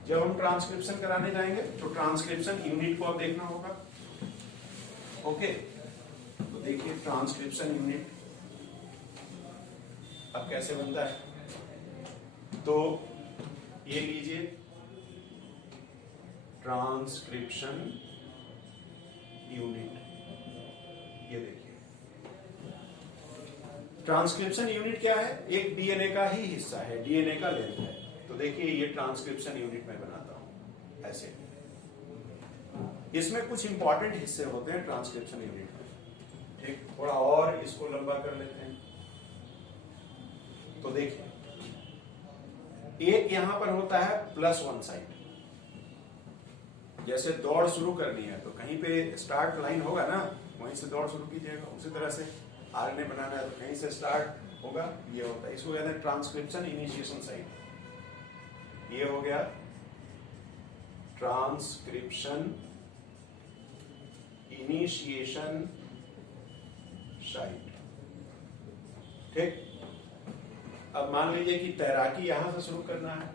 जब हम ट्रांसक्रिप्शन कराने जाएंगे तो ट्रांसक्रिप्शन यूनिट को अब देखना होगा, ओके। तो देखिए ट्रांसक्रिप्शन यूनिट अब कैसे बनता है। तो ये लीजिए ट्रांसक्रिप्शन यूनिट, ये देखिए ट्रांसक्रिप्शन यूनिट क्या है, एक डीएनए का ही हिस्सा है, डीएनए का लेंथ है। तो देखिए ये ट्रांसक्रिप्शन यूनिट मैं बनाता हूं ऐसे। इसमें कुछ इंपॉर्टेंट हिस्से होते हैं ट्रांसक्रिप्शन यूनिट में, ठीक। थोड़ा और इसको लंबा कर लेते हैं। तो देखिए एक यहां पर होता है +1 साइट, जैसे दौड़ शुरू करनी है तो कहीं पे स्टार्ट लाइन होगा ना, वहीं से दौड़ शुरू कीजिएगा। उसी तरह से आरएनए बनाना है तो कहीं से स्टार्ट होगा, ये होता है, इसको कहते हैं ट्रांसक्रिप्शन इनिशिएशन साइट। ये हो गया ट्रांसक्रिप्शन इनिशिएशन साइट, ठीक। अब मान लीजिए कि तैराकी यहां से शुरू करना है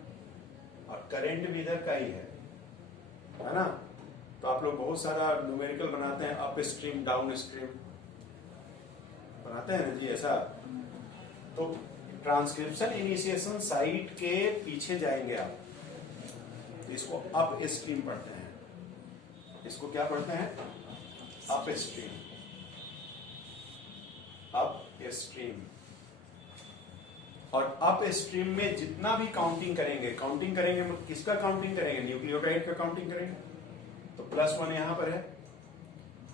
और करंट भी इधर का ही है ना, तो आप लोग बहुत सारा न्यूमेरिकल बनाते हैं, अप स्ट्रीम डाउन स्ट्रीम बनाते हैं ना जी, ऐसा। तो ट्रांसक्रिप्शन इनिशिएशन साइट के पीछे जाएंगे आप, इसको अप स्ट्रीम पढ़ते हैं, इसको क्या पढ़ते हैं, अप स्ट्रीम, अप स्ट्रीम। और अप स्ट्रीम में जितना भी काउंटिंग करेंगे मतलब किसका काउंटिंग करेंगे, न्यूक्लियोटाइड का काउंटिंग करेंगे। तो +1 यहां पर है,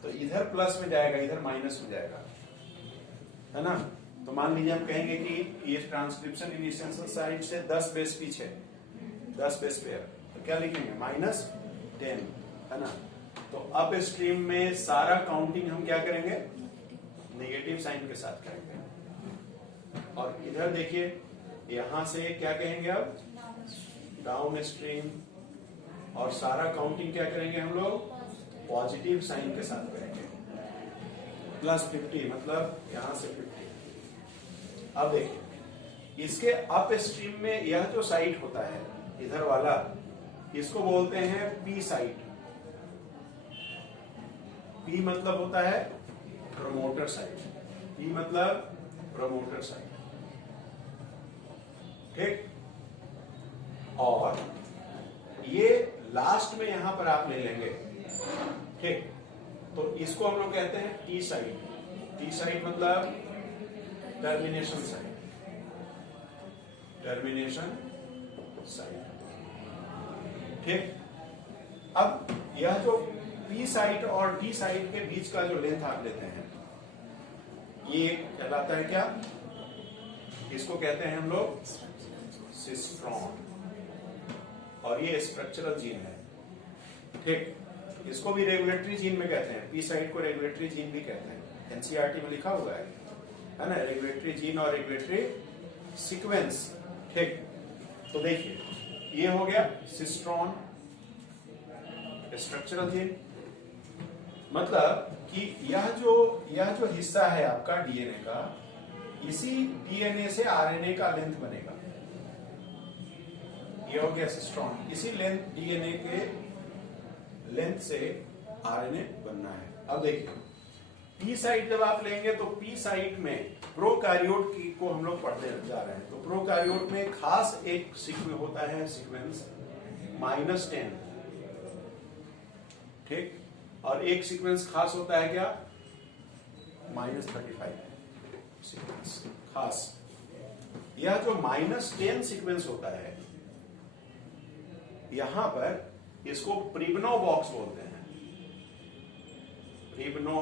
तो इधर प्लस में जाएगा, इधर माइनस में जाएगा, है ना। तो मान लीजिए हम कहेंगे कि ये ट्रांसक्रिप्शन इनिशिएशन साइट से 10 बेस पीछे, 10 बेस पे है, तो क्या लिखेंगे -10, है ना। तो अप स्ट्रीम में सारा काउंटिंग हम क्या करेंगे, नेगेटिव साइन के साथ करेंगे। और इधर देखिए यहां से क्या कहेंगे, अब डाउन स्ट्रीम, और सारा काउंटिंग क्या करेंगे हम लोग, पॉजिटिव साइन के साथ करेंगे, +50, मतलब यहां से 50। अब देखिए इसके अप स्ट्रीम में यह जो साइट होता है इधर वाला, इसको बोलते हैं पी साइट। पी मतलब होता है प्रमोटर साइट, पी मतलब प्रमोटर साइट, ठीक। और ये लास्ट में यहां पर आप ले लेंगे, ठीक। तो इसको हम लोग कहते हैं टी साइट। टी साइट मतलब टर्मिनेशन साइट, टर्मिनेशन साइट, ठीक। अब यह जो पी साइट और टी साइट के बीच का जो लेंथ आप लेते हैं, ये कहलाता है क्या, इसको कहते हैं हम लोग सिस्ट्रॉन, और ये स्ट्रक्चरल जीन है, ठीक। इसको भी रेगुलेटरी जीन में कहते हैं, पी साइट को रेगुलेटरी जीन भी कहते हैं, एनसीईआरटी में लिखा हुआ है ना, रेगुलेटरी जीन और रेगुलेटरी सीक्वेंस, ठीक। तो देखिए ये हो गया सिस्ट्रॉन, स्ट्रक्चरल जीन, मतलब कि यह जो हिस्सा है आपका डीएनए का, इसी डीएनए से आरएनए का लेंथ बनेगा, ये हो गया सिस्ट्रॉन, इसी लेंथ डीएनए के लेंथ से आरएनए बनना है। अब देखिए पी साइट जब आप लेंगे तो पी साइट में प्रोकैरियोट को हम लोग पढ़ने जा रहे हैं। तो प्रोकैरियोट में खास एक सीक्वेंस होता है, सीक्वेंस -10, ठीक। और एक सीक्वेंस खास होता है क्या, -35 सीक्वेंस खास। यह जो -10 सीक्वेंस होता है, यहां पर इसको प्रिबनो बॉक्स बोलते हैं, प्रिबनो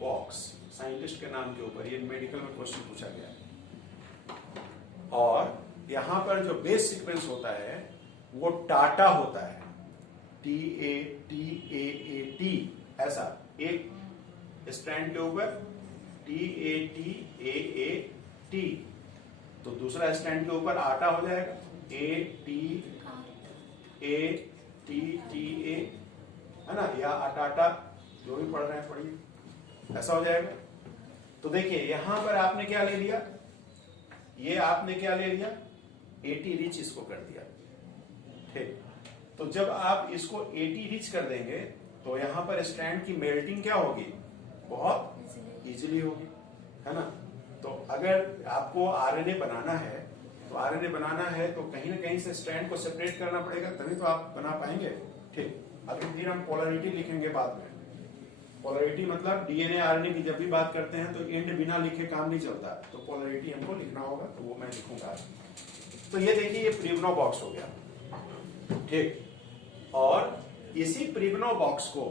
बॉक्स, साइंटिस्ट के नाम के ऊपर, ये मेडिकल में क्वेश्चन पूछा गया है। और यहां पर जो बेस सीक्वेंस होता है वो टाटा होता है, TATAAT, ऐसा एक स्ट्रैंड के ऊपर TATAAT, तो दूसरा स्ट्रैंड के ऊपर आटा हो जाएगा, ATATTA, है ना, या आटा, जो भी पढ़ रहे हैं पढ़िए, ऐसा हो जाएगा। तो देखिए यहां पर आपने क्या ले लिया, ये आपने क्या ले लिया, AT रिच इसको कर दिया, ठीक। तो जब आप इसको AT रिच कर देंगे तो यहां पर स्ट्रैंड की मेल्टिंग क्या होगी, बहुत इजीली होगी, है ना। तो अगर आपको आरएनए बनाना है तो आरएनए बनाना है तो कहीं ना कहीं से स्ट्रैंड को सेपरेट करना पड़ेगा, तभी तो आप बना पाएंगे। ठीक, अब फिर हम पोलैरिटी लिखेंगे बाद में। पोलैरिटी मतलब डीएनए आरएनए की जब भी बात करते हैं तो एंड बिना लिखे काम नहीं चलता, तो पोलैरिटी हमको लिखना होगा, तो वो मैं लिखूंगा। तो ये देखिए, ये प्रिग्नो बॉक्स हो गया। ठीक, और इसी प्रिग्नो बॉक्स को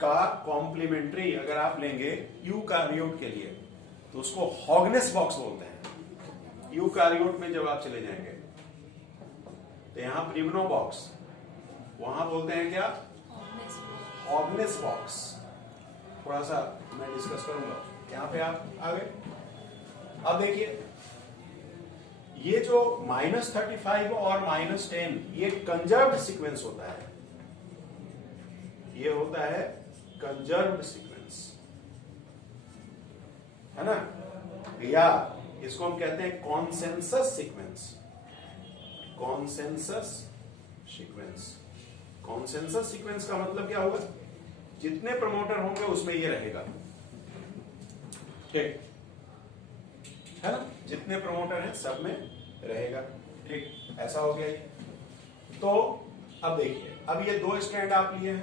का कॉम्प्लीमेंट्री अगर आप लेंगे यूकारियोट के लिए तो उसको हॉगनेस बॉक्स बोलते हैं। यूकारियोट में जब आप चले जाएंगे तो यहां प्रिग्नो बॉक्स, वहां बोलते हैं क्या, हॉगनेस बॉक्स। थोड़ा सा मैं डिस्कस करूंगा, यहां पे आप आ गए। अब देखिए, ये जो -35 और -10 ये कंजर्व्ड सीक्वेंस होता है, ये होता है कंजर्व्ड सीक्वेंस, है ना, या इसको हम कहते हैं consensus sequence. Consensus sequence, consensus sequence का मतलब क्या होगा, जितने प्रमोटर होंगे उसमें ये रहेगा। ठीक है ना, जितने प्रमोटर हैं सब में रहेगा। ठीक, ऐसा हो गया ये। तो अब देखिए, अब ये 2 स्ट्रैंड आप लिए हैं,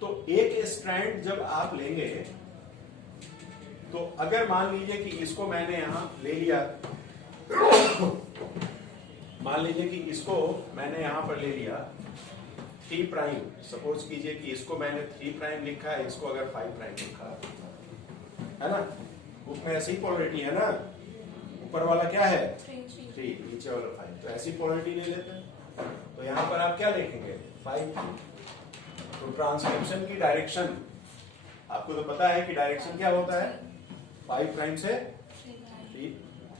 तो एक स्ट्रैंड जब आप लेंगे तो अगर मान लीजिए कि इसको मैंने यहां ले लिया, मान लीजिए कि इसको मैंने यहां पर ले लिया 3 प्राइम, सपोज कीजिए कि इसको मैंने 3 प्राइम लिखा है, इसको अगर 5 प्राइम लिखा है ना, उसमें ऐसी पोलैरिटी है ना, ऊपर वाला क्या है 3, नीचे वाला 5, तो ऐसी पोलैरिटी ले लेते हैं। तो यहां पर आप क्या लिखेंगे 5। तो ट्रांसक्रिप्शन की डायरेक्शन आपको तो पता है कि डायरेक्शन क्या होता है, 5 प्राइम से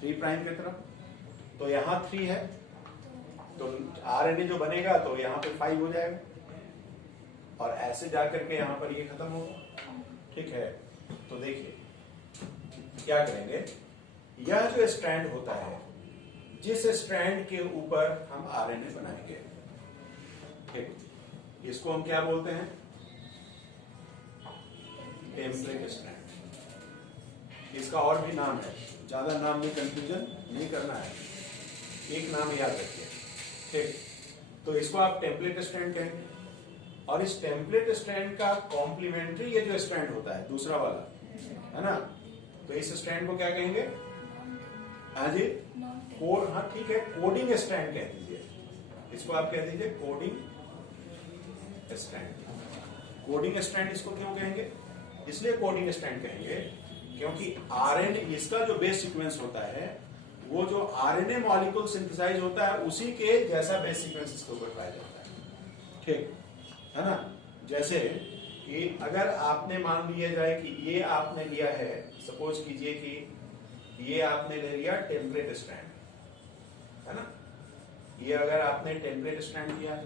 3 प्राइम की तरफ। तो यहां 3 है, तो आरएनए जो बनेगा तो यहां पे 5 हो जाएगा, और ऐसे जाकर के यहां पर ये खत्म होगा। ठीक है, तो देखिए क्या करेंगे, यह जो स्ट्रैंड होता है, जिस स्ट्रैंड के ऊपर हम आरएनए बनाएंगे, ठीक, इसको हम क्या बोलते हैं, टेम्पलेट स्ट्रैंड। इसका और भी नाम है, ज्यादा नाम में कंफ्यूजन नहीं करना है, एक नाम याद रखिए। ठीक, तो इसको आप टेम्पलेट स्ट्रैंड कहेंगे, और इस टेम्पलेट स्ट्रैंड का कॉम्प्लीमेंट्री ये जो स्ट्रैंड होता है दूसरा वाला, है ना, तो इस स्ट्रैंड को क्या कहेंगे, हाँ जी, कोड, हाँ ठीक है, कोडिंग स्ट्रैंड कह दीजिए, इसको आप कह दीजिए कोडिंग स्ट्रैंड। कोडिंग स्ट्रैंड इसको क्यों कहेंगे, इसलिए कोडिंग स्ट्रैंड कहेंगे क्योंकि आरएनए, इसका जो बेस सीक्वेंस होता है, वो जो आरएनए मॉलिक्यूल सिंथेसाइज होता है उसी के जैसा बेस सीक्वेंस इसके ऊपर पाया जाता है। ठीक है ना, जैसे कि अगर आपने मान लिया जाए कि ये आपने लिया है, सपोज कीजिए कि ये आपने ले लिया टेम्पलेट स्ट्रैंड, है ना, ये अगर आपने टेम्पलेट स्ट्रैंड लिया है,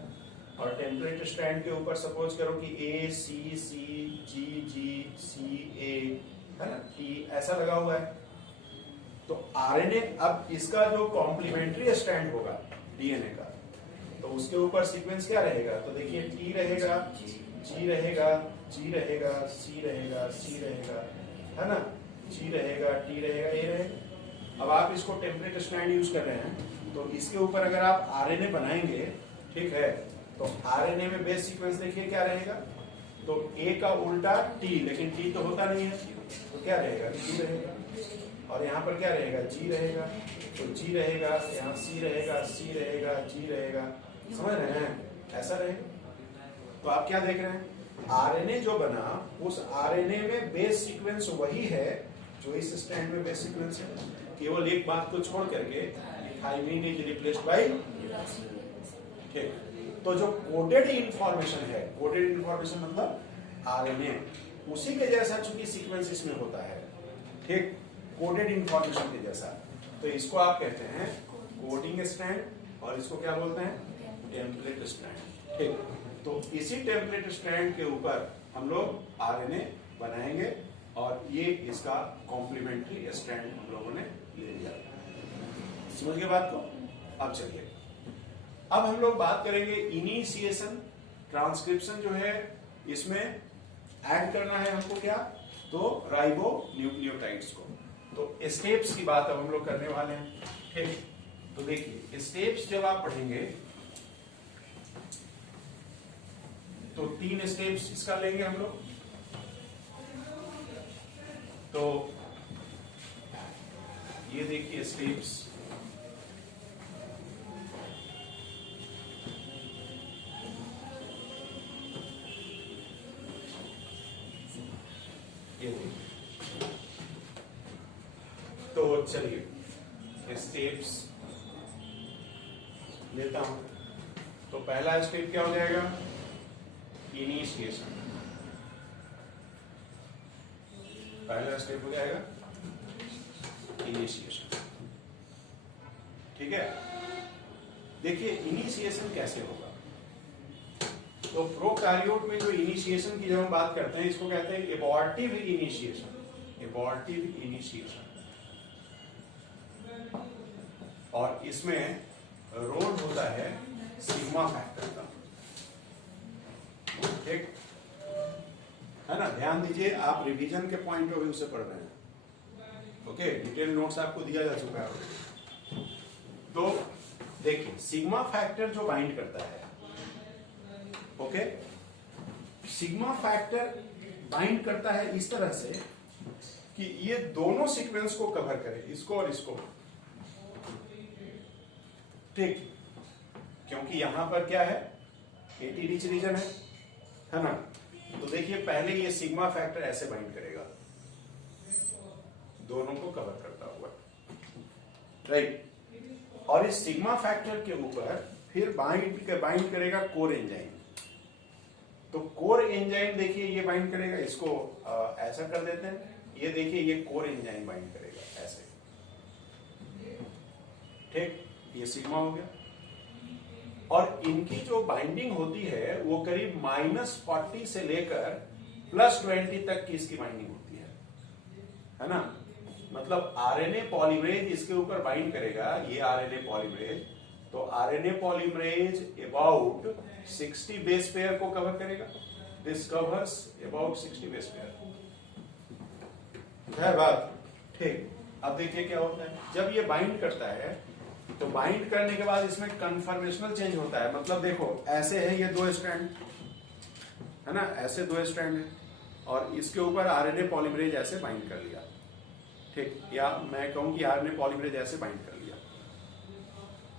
और टेम्पलेट स्ट्रैंड के ऊपर सपोज करो कि ए सी सी जी जी सी ए, है ना, टी ऐसा लगा हुआ है, तो आरएनए, अब इसका जो कॉम्प्लीमेंट्री स्ट्रैंड होगा डीएनए का, तो उसके ऊपर सीक्वेंस क्या रहेगा, तो देखिए टी रहेगा, जी रहेगा, जी रहेगा, सी रहेगा, सी रहेगा, है ना, जी रहेगा, टी रहेगा, ए रहेगा। अब आप इसको टेम्पलेट स्ट्रैंड यूज कर रहे हैं, तो इसके ऊपर अगर आप आरएनए बनाएंगे, ठीक है, तो आरएनए में बेस सीक्वेंस देखिए क्या रहेगा, तो ए का उल्टा टी, लेकिन टी तो होता नहीं है, तो क्या रहेगा, जी रहेगा, और यहाँ पर क्या रहेगा, जी रहेगा, तो जी रहेगा, यहाँ सी रहेगा, सी रहेगा, जी रहेगा, समझ रहे हैं, ऐसा रहेगा। तो आप क्या देख रहे हैं, आरएनए जो बना, उस आरएनए में बेस सीक्वेंस वही है जो इस स्ट्रैंड में बेस सीक्वेंस है, केवल एक बात को छोड़ करके थाइमीन इज रिप्लेस्ड बाय, ठीक, तो जो कोडेड इंफॉर्मेशन है, कोडेड इंफॉर्मेशन मतलब आरएनए, उसी के जैसा चूंकि सीक्वेंस इसमें होता है, ठीक, कोडेड इंफॉर्मेशन के जैसा, तो इसको आप कहते हैं कोडिंग स्ट्रैंड, और इसको क्या बोलते हैं, टेम्पलेट स्ट्रैंड। ठीक, तो इसी टेम्पलेट स्ट्रैंड के ऊपर हम लोग आरएनए बनाएंगे, और ये इसका कॉम्प्लीमेंट्री स्ट्रैंड हम लोगों ने ले लिया। समझ गए बात को। अब चलिए, अब हम लोग बात करेंगे इनिशिएशन, ट्रांसक्रिप्शन जो है, इसमें ऐड करना है हमको क्या, तो राइबो न्यूक्लियोटाइड्स को। तो स्टेप्स की बात अब हम लोग करने वाले हैं। ठीक, तो देखिए स्टेप्स जब आप पढ़ेंगे तो 3 स्टेप्स इसका लेंगे हम लोग। तो ये देखिए स्टेप्स, ये देखिए। तो चलिए स्टेप्स लेता हूं। तो पहला स्टेप क्या हो जाएगा? इनिशिएशन। पहला स्टेप हो जाएगा इनिशिएशन। ठीक है, देखिए इनिशिएशन कैसे होगा। तो प्रोकैरियोट में जो इनिशिएशन की जब हम बात करते हैं इसको कहते हैं एबॉर्टिव इनिशिएशन। Abortive initiation. और इसमें रोल होता है सिग्मा फैक्टर का। ठीक है ना, ध्यान दीजिए, आप रिवीजन के पॉइंट ऑफ व्यू से पढ़ रहे हैं। ओके, डिटेल नोट्स आपको दिया जा चुका है। तो देखिए सिग्मा फैक्टर जो बाइंड करता है, ओके, सिग्मा फैक्टर बाइंड करता है इस तरह से कि ये दोनों सीक्वेंस को कवर करे, इसको और इसको। ठीक, क्योंकि यहां पर क्या है, एटी रिच रीजन है ना। तो देखिए पहले ये सिग्मा फैक्टर ऐसे बाइंड करेगा, दोनों को कवर करता हुआ, राइट। और इस सिग्मा फैक्टर के ऊपर फिर बाइंड करेगा कोर एंजाइम। तो कोर एंजाइम देखिए ये बाइंड करेगा, इसको ऐसा कर देते हैं, ये देखिए ये कोर एंजाइम बाइंड करेगा ऐसे। ठीक, ये सिग्मा हो गया। और इनकी जो बाइंडिंग होती है वो करीब -40 से लेकर +20 तक की इसकी बाइंडिंग होती है ना। मतलब आरएनए पॉलीमरेज इसके ऊपर बाइंड करेगा, ये आरएनए पॉलीमरेज। तो RNA polymerase about 60 base pair को कवर करेगा। This covers about 60 base pair है बात। ठीक, अब देखिए क्या होता है जब ये बाइंड करता है। तो बाइंड करने के बाद इसमें कन्फर्मेशनल चेंज होता है। मतलब देखो ऐसे है ये 2 स्ट्रैंड है ना, ऐसे 2 स्ट्रैंड है और इसके ऊपर आरएनए पॉलीमरेज ऐसे बाइंड कर लिया। ठीक, या मैं कहूं कि आरएनए पॉलीमरेज ऐसे बाइंड कर लिया।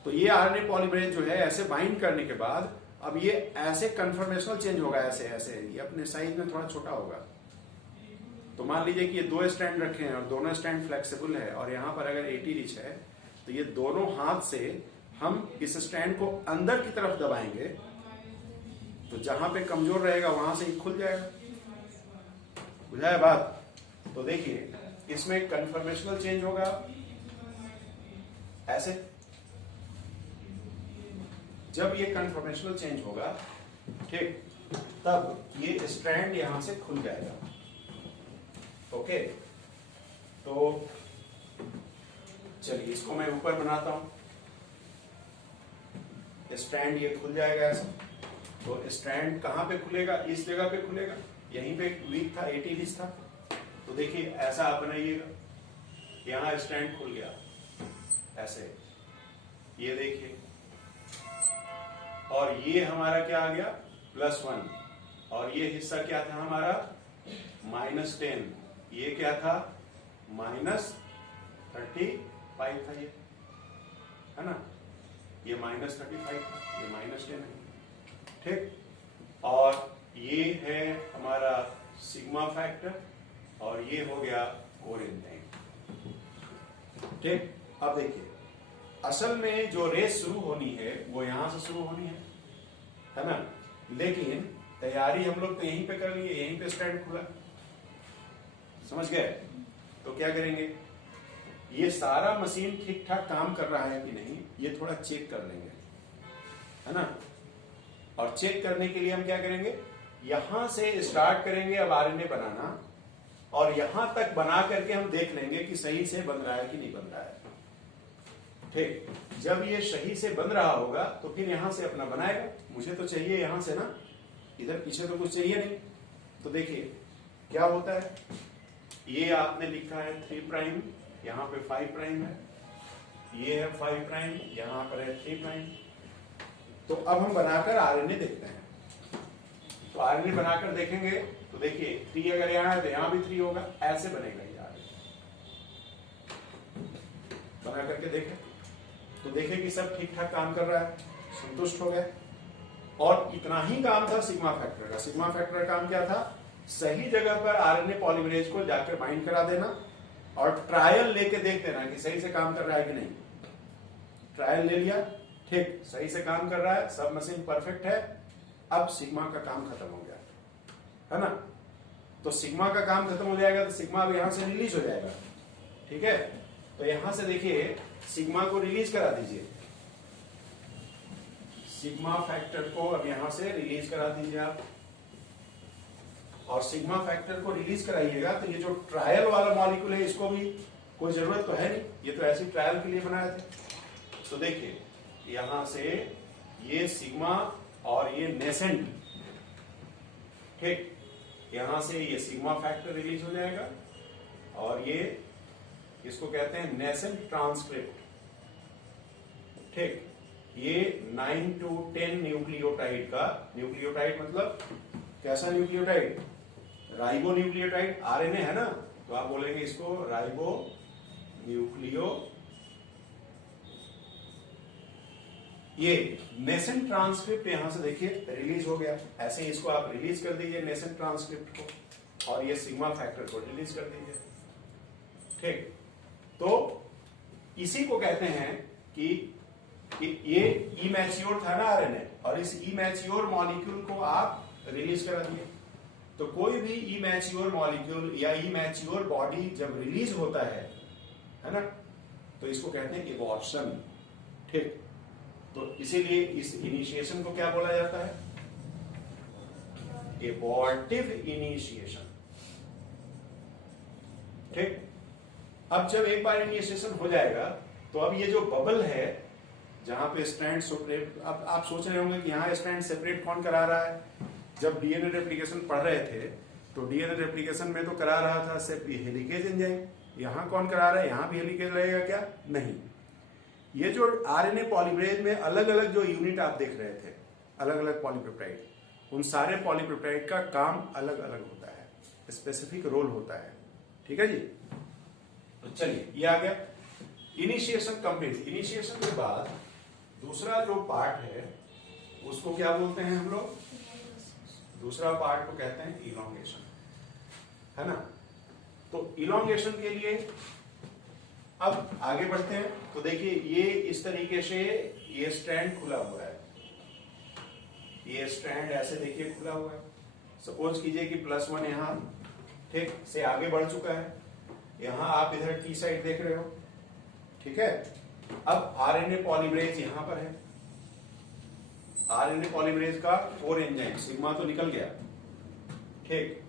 तो ये आरएनए पॉलीमरेज जो है ऐसे बाइंड करने के बाद अब ये ऐसे कन्फर्मेशनल चेंज होगा, ऐसे ऐसे ये अपने साइज में थोड़ा छोटा होगा। तो मान लीजिए कि ये 2 स्ट्रैंड रखे हैं और दोनों स्ट्रैंड फ्लेक्सिबल है और यहां पर अगर 80 रिच है तो ये दोनों हाथ से हम इस स्ट्रैंड को अंदर की तरफ दबाएंगे तो जहां पे कमजोर रहेगा वहां से ही खुल जाएगा। बुझाया बात। तो देखिए इसमें कन्फर्मेशनल चेंज होगा ऐसे। जब ये कन्फर्मेशनल चेंज होगा, ठीक, तब ये स्ट्रैंड यहां से खुल जाएगा। ओके, तो चलिए इसको मैं ऊपर बनाता हूं। स्ट्रैंड ये खुल जाएगा ऐसा। तो स्ट्रैंड कहां पे खुलेगा? इस जगह पे खुलेगा। यहीं पे वीक था, 80 रिच था। तो देखिए ऐसा आप बनाइएगा, यहां स्ट्रैंड खुल गया ऐसे, ये देखिए। और ये हमारा क्या आ गया? +1। और ये हिस्सा क्या था हमारा? -10। ये क्या था? -35 था ये, है ना। ये -35 था, ये -10 है। ठीक, और ये है हमारा सिग्मा फैक्टर और ये हो गया कोर एंजाइम। ठीक, अब देखिए असल में जो रेस शुरू होनी है वो यहां से शुरू होनी है ना। लेकिन तैयारी हम लोग तो यहीं पे कर लिए, यहीं पे स्टैंड खुला, समझ गए। तो क्या करेंगे, ये सारा मशीन ठीक ठाक काम कर रहा है कि नहीं ये थोड़ा चेक कर लेंगे, है ना। और चेक करने के लिए हम क्या करेंगे, यहां से स्टार्ट करेंगे अब आरएनए बनाना और यहां तक बना करके हम देख लेंगे कि सही से बन रहा है कि नहीं बन रहा है। ठीक, जब ये सही से बन रहा होगा तो फिर यहां से अपना बनाएगा। मुझे तो चाहिए यहां से ना, इधर पीछे तो कुछ चाहिए नहीं। तो देखिए क्या होता है, ये आपने लिखा है 3 प्राइम, यहाँ पे 5 प्राइम है, ये है 5 प्राइम, यहाँ पर है 3 प्राइम। तो अब हम बनाकर आरएनए देखते हैं। तो आरएनए बनाकर देखेंगे तो देखिए 3 अगर यहाँ है तो यहाँ भी 3 होगा, ऐसे बनेगा ये आरएनए। बना करके देखें तो देखें कि सब ठीक ठाक काम कर रहा है, संतुष्ट हो गए। और इतना ही काम था सिग्मा फैक्टर का। सिग्मा फैक्टर का काम क्या था? सही जगह पर आरएनए पॉलीमरेज को जाकर बाइंड करा देना और ट्रायल लेके देख देना कि सही से काम कर रहा है कि नहीं। ट्रायल ले लिया, ठीक, सही से काम कर रहा है, सब मशीन परफेक्ट है, अब सिग्मा का काम खत्म हो गया, है ना। तो सिग्मा का काम खत्म हो जाएगा तो सिग्मा अब यहां से रिलीज हो जाएगा, ठीक है। तो यहां से देखिए सिग्मा को रिलीज करा दीजिए, सिग्मा फैक्टर को अब यहां से रिलीज करा दीजिए आप। और सिग्मा फैक्टर को रिलीज कराइएगा तो ये जो ट्रायल वाला मॉलिक्यूल है इसको भी कोई जरूरत तो है नहीं, ये तो ऐसी ट्रायल के लिए बनाए थे। तो देखिए यहां से ये सिग्मा और ये नेसेंट, ठीक, यहां से ये सिग्मा फैक्टर रिलीज हो जाएगा और ये इसको कहते हैं नेसेंट ट्रांसक्रिप्ट, ठीक। ये 9 to 10 न्यूक्लियोटाइड का, न्यूक्लियोटाइड मतलब कैसा न्यूक्लियोटाइड? राइबो न्यूक्लियोटाइड, आरएनए है ना, तो आप बोलेंगे इसको राइबो न्यूक्लियो। ये नेसेंट ट्रांसक्रिप्ट यहां से देखिए रिलीज हो गया, ऐसे ही इसको आप रिलीज कर दीजिए नेसेंट ट्रांसक्रिप्ट को, और ये सिग्मा फैक्टर को रिलीज कर दीजिए, ठीक। तो इसी को कहते हैं कि ये इमैच्योर था ना आरएनए, और इस इमैच्योर मॉलिक्यूल को आप रिलीज करा दिए। तो कोई भी इमैच्योर मॉलिक्यूल या इमैच्योर बॉडी जब रिलीज होता है ना, तो इसको कहते हैं एबॉर्शन, ठीक। तो इसीलिए इस इनिशिएशन को क्या बोला जाता है? एबॉर्टिव इनिशिएशन, ठीक। अब जब एक बार इनिशिएशन हो जाएगा तो अब ये जो बबल है जहां पे स्ट्रैंड सेपरेट, अब आप सोच रहे होंगे कि यहाँ स्ट्रैंड सेपरेट कौन करा रहा है? जब डीएनए रेप्लिकेशन पढ़ रहे थे तो डीएनए रेप्लिकेशन में तो करा रहा था सिर्फ हेलिकेज एंजाइम, यहाँ कौन करा रहा है? यहाँ भी हेलिकेज रहेगा क्या? नहीं। ये जो आरएनए पॉलीमरेज में अलग अलग जो यूनिट आप देख रहे थे, अलग अलग पॉलीपेप्टाइड, उन सारे पॉलीपेप्टाइड का काम अलग अलग होता है, स्पेसिफिक रोल होता है, ठीक है जी। तो चलिए ये आ गया इनिशिएशन कंप्लीट। इनिशिएशन के बाद दूसरा जो पार्ट है उसको क्या बोलते हैं हम लोग? दूसरा पार्ट को कहते हैं इलॉन्गेशन, है ना। तो इलॉन्गेशन के लिए अब आगे बढ़ते हैं। तो देखिए ये इस तरीके से ये स्ट्रैंड खुला हुआ है, ये स्ट्रैंड ऐसे देखिए खुला हुआ है। सपोज कीजिए कि +1 यहां ठीक से आगे बढ़ चुका है, यहां आप इधर टी साइड देख रहे हो, ठीक है। अब आरएनए पॉलीमरेज यहां पर है, आरएनए पॉलीमरेज का 4 एंजाइम, सिग्मा तो निकल गया, ठीक।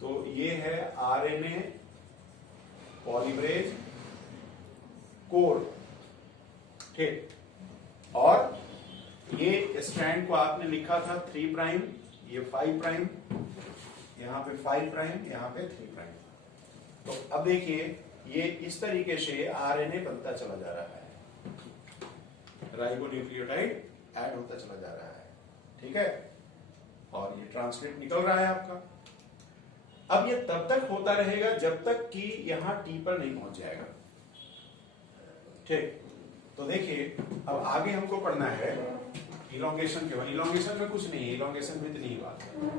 तो ये है आरएनए पॉलीमरेज कोर, ठीक। और ये स्ट्रैंड को आपने लिखा था 3 प्राइम, ये 5 प्राइम, यहां पे 5 प्राइम, यहां पे 3 प्राइम। तो अब देखिए ये इस तरीके से आरएनए बनता चला जा रहा है, राइबोन्यूक्लियोटाइड ऐड होता चला जा रहा है, ठीक है। और ये ट्रांसक्रिप्ट निकल रहा है आपका। अब ये तब तक होता रहेगा जब तक कि यहां टी पर नहीं पहुंच जाएगा, ठीक। तो देखिए अब आगे हमको पढ़ना है इलॉन्गेशन के बाद। इलॉन्गेशन में कुछ नहीं है, इलॉन्गेशन में इतनी ही बात है।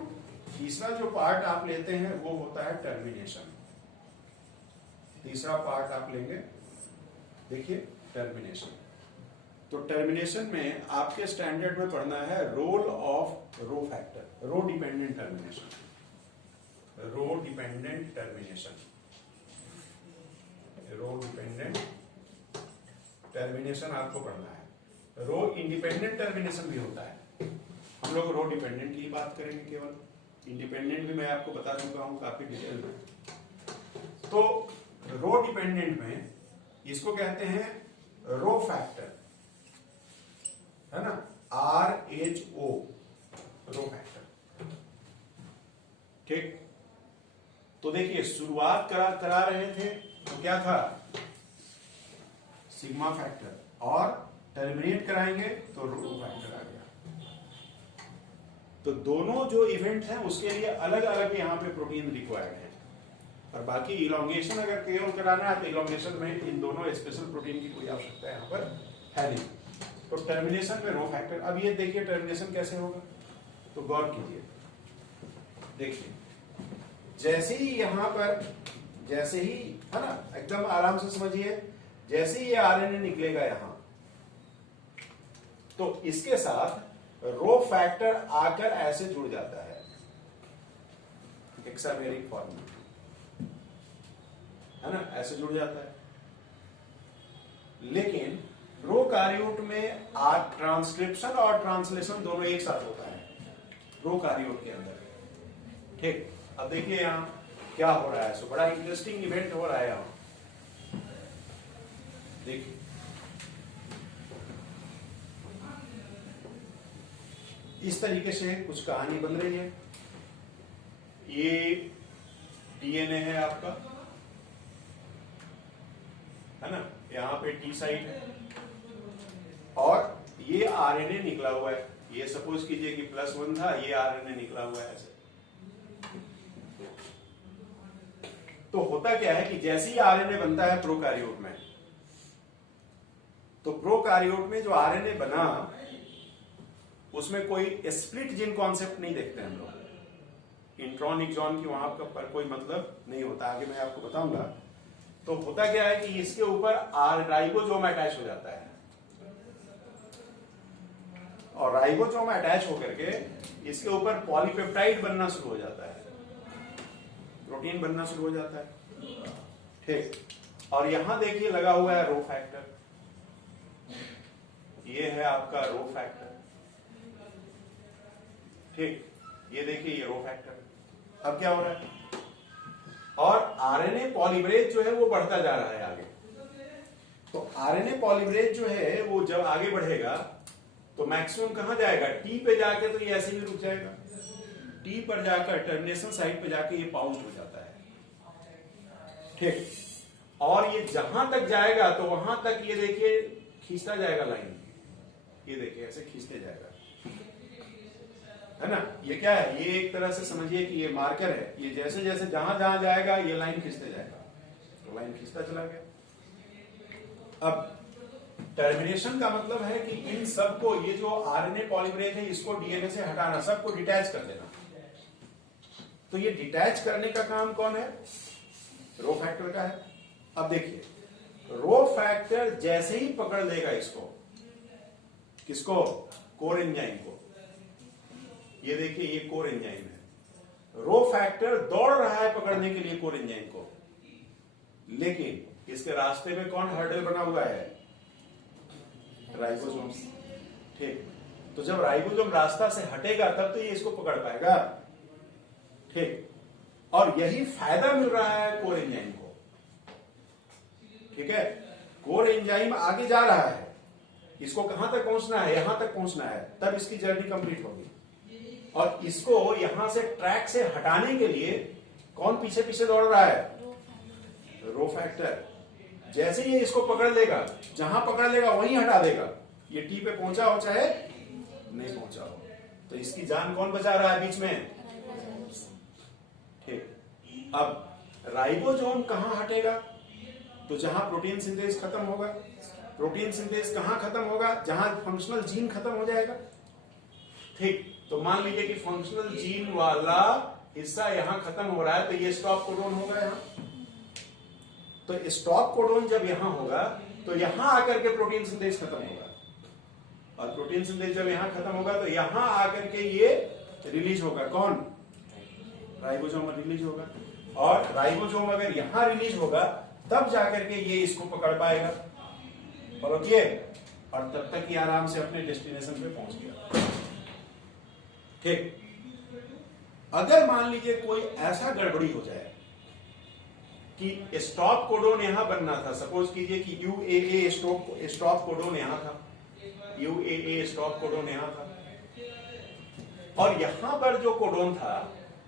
तीसरा जो पार्ट आप लेते हैं वो होता है टर्मिनेशन। तीसरा पार्ट आप लेंगे, देखिए टर्मिनेशन। तो टर्मिनेशन में आपके स्टैंडर्ड में पढ़ना है role of rho factor, rho dependent termination, rho dependent termination, rho dependent termination आपको पढ़ना है। रो इंडिपेंडेंट टर्मिनेशन भी होता है, हम लोग रो डिपेंडेंट की बात करेंगे केवल, इंडिपेंडेंट भी मैं आपको बता चुका हूं काफी डिटेल में। तो रो डिपेंडेंट में इसको कहते हैं रो फैक्टर, है ना, RHO, रो फैक्टर, ठीक। तो देखिए शुरुआत करा रहे थे तो क्या था, सिग्मा फैक्टर, और टर्मिनेट कराएंगे तो रो फैक्टर आ गया। तो दोनों जो इवेंट हैं उसके लिए अलग अलग यहाँ पे प्रोटीन रिक्वायर्ड है, और बाकी इलोंगेशन अगर केवल कराना है तो इलोंगेशन में इन दोनों स्पेशल प्रोटीन की कोई आवश्यकता यहाँ पर है नहीं। तो टर्मिनेशन में रो फैक्टर, अब ये देखिए टर्मिनेशन कैसे होगा, तो गौर कीजिए, देखिए जैसे ही यहां पर, जैसे ही, है ना, एकदम आराम से समझिए, जैसे ही ये आरएनए निकलेगा यहां, तो इसके साथ रो फैक्टर आकर ऐसे जुड़ जाता है हेक्सामेरिक फॉर्म में, है ना, ऐसे जुड़ जाता है। लेकिन प्रोकार्योट में ट्रांसक्रिप्शन और ट्रांसलेशन दोनों एक साथ होता है प्रोकार्योट के अंदर। ठीक, अब देखिए यहां क्या हो रहा है, सो बड़ा इंटरेस्टिंग इवेंट हो रहा है यहां। देखिए इस तरीके से कुछ कहानी बन रही है। ये डीएनए है आपका, है ना, यहां पे टी साइट है, और ये आरएनए निकला हुआ है। ये सपोज कीजिए कि +1 था, ये आरएनए निकला हुआ है ऐसे। तो होता क्या है कि जैसे ही आरएनए बनता है प्रोकार्योट में, तो प्रोकार्योट में जो आरएनए बना उसमें कोई स्प्लिट जीन कॉन्सेप्ट नहीं देखते हम लोग, इंट्रॉन एक्सॉन की वहां पर कोई मतलब नहीं होता, आगे मैं आपको बताऊंगा। तो होता क्या है कि इसके ऊपर राइबोसोम अटैच हो जाता है, और राइबोसोम अटैच होकर के इसके ऊपर पॉलीपेप्टाइड बनना शुरू हो जाता है, प्रोटीन बनना शुरू हो जाता है। ठीक, और यहां देखिए लगा हुआ है रो फैक्टर, ये है आपका रो फैक्टर। ठीक, ये देखिए ये रो फैक्टर। अब क्या हो रहा है, और आरएनए पॉलीमरेज जो है वो बढ़ता जा रहा है आगे। तो आरएनए पॉलीमरेज जो है वो जब आगे बढ़ेगा तो मैक्सिमम कहां जाएगा, टी पे जाके, तो ये ऐसे ही रुक जाएगा, टी पर जाकर टर्मिनेशन साइट पे जाके ये पाउच हो जाता है। ठीक, और ये जहां तक जाएगा तो वहां तक ये देखिए खींचता जाएगा लाइन, ये देखिए ऐसे खींचते जाएगा, है ना। ये क्या है, ये एक तरह से समझिए कि ये मार्कर है, ये जैसे जैसे जहां जहां जाएगा ये लाइन खींचते जाएगा, तो लाइन खींचता चला गया। अब टर्मिनेशन का मतलब है कि इन सबको, ये जो आरएनए पॉलीमरेज है इसको डीएनए से हटाना, सबको डिटैच कर देना। तो ये डिटैच करने का काम कौन है, रो फैक्टर का है। अब देखिए रो फैक्टर जैसे ही पकड़ लेगा इसको, किसको, कोर एंजाइम को, ये देखिए ये कोर एंजाइम है, रो फैक्टर दौड़ रहा है पकड़ने के लिए कोर एंजाइम को, लेकिन इसके रास्ते में कौन हर्डल बना हुआ है, राइबोसोम। ठीक, तो जब राइबोसोम रास्ता से हटेगा तब तो ये इसको पकड़ पाएगा। ठीक, और यही फायदा मिल रहा है कोर एंजाइम को। ठीक है, कोर एंजाइम आगे जा रहा है, इसको कहां तक पहुंचना है, यहां तक पहुंचना है, तब इसकी जर्नी कंप्लीट होगी। और इसको यहां से ट्रैक से हटाने के लिए कौन पीछे पीछे दौड़ रहा है, रो फैक्टर। जैसे ये इसको पकड़ लेगा, जहां पकड़ लेगा वहीं हटा देगा, ये टी पे पहुंचा हो चाहे नहीं पहुंचा हो, तो इसकी जान कौन बचा रहा है बीच में। ठीक, अब राइबोसोम कहां हटेगा, तो जहां प्रोटीन सिंथेस खत्म होगा। प्रोटीन सिंथेस कहां खत्म होगा, जहां फंक्शनल जीन खत्म हो जाएगा। ठीक, तो मान लीजिए कि फंक्शनल जीन वाला हिस्सा यहां खत्म हो रहा है, तो ये स्टॉप कोडोन होगा यहां। तो स्टॉप कोडोन जब यहां होगा तो यहां आकर के प्रोटीन सिंथेस खत्म होगा, और प्रोटीन सिंथेस जब यहां खत्म होगा तो यहां आकर के ये रिलीज होगा, कौन, राइबोसोम रिलीज होगा। और राइबोसोम अगर यहां रिलीज होगा तब जाकर के ये इसको पकड़ पाएगा, फॉलो किए, और तब तक ये आराम से अपने डेस्टिनेशन पे पहुंच गया। ठीक, अगर मान लीजिए कोई ऐसा गड़बड़ी हो जाए कि स्टॉप कोडोन यहां बनना था, सपोज कीजिए कि यूएए स्टॉप कोडोन यहां था, यूएए स्टॉप कोडोन यहां था, और यहां पर जो कोडोन था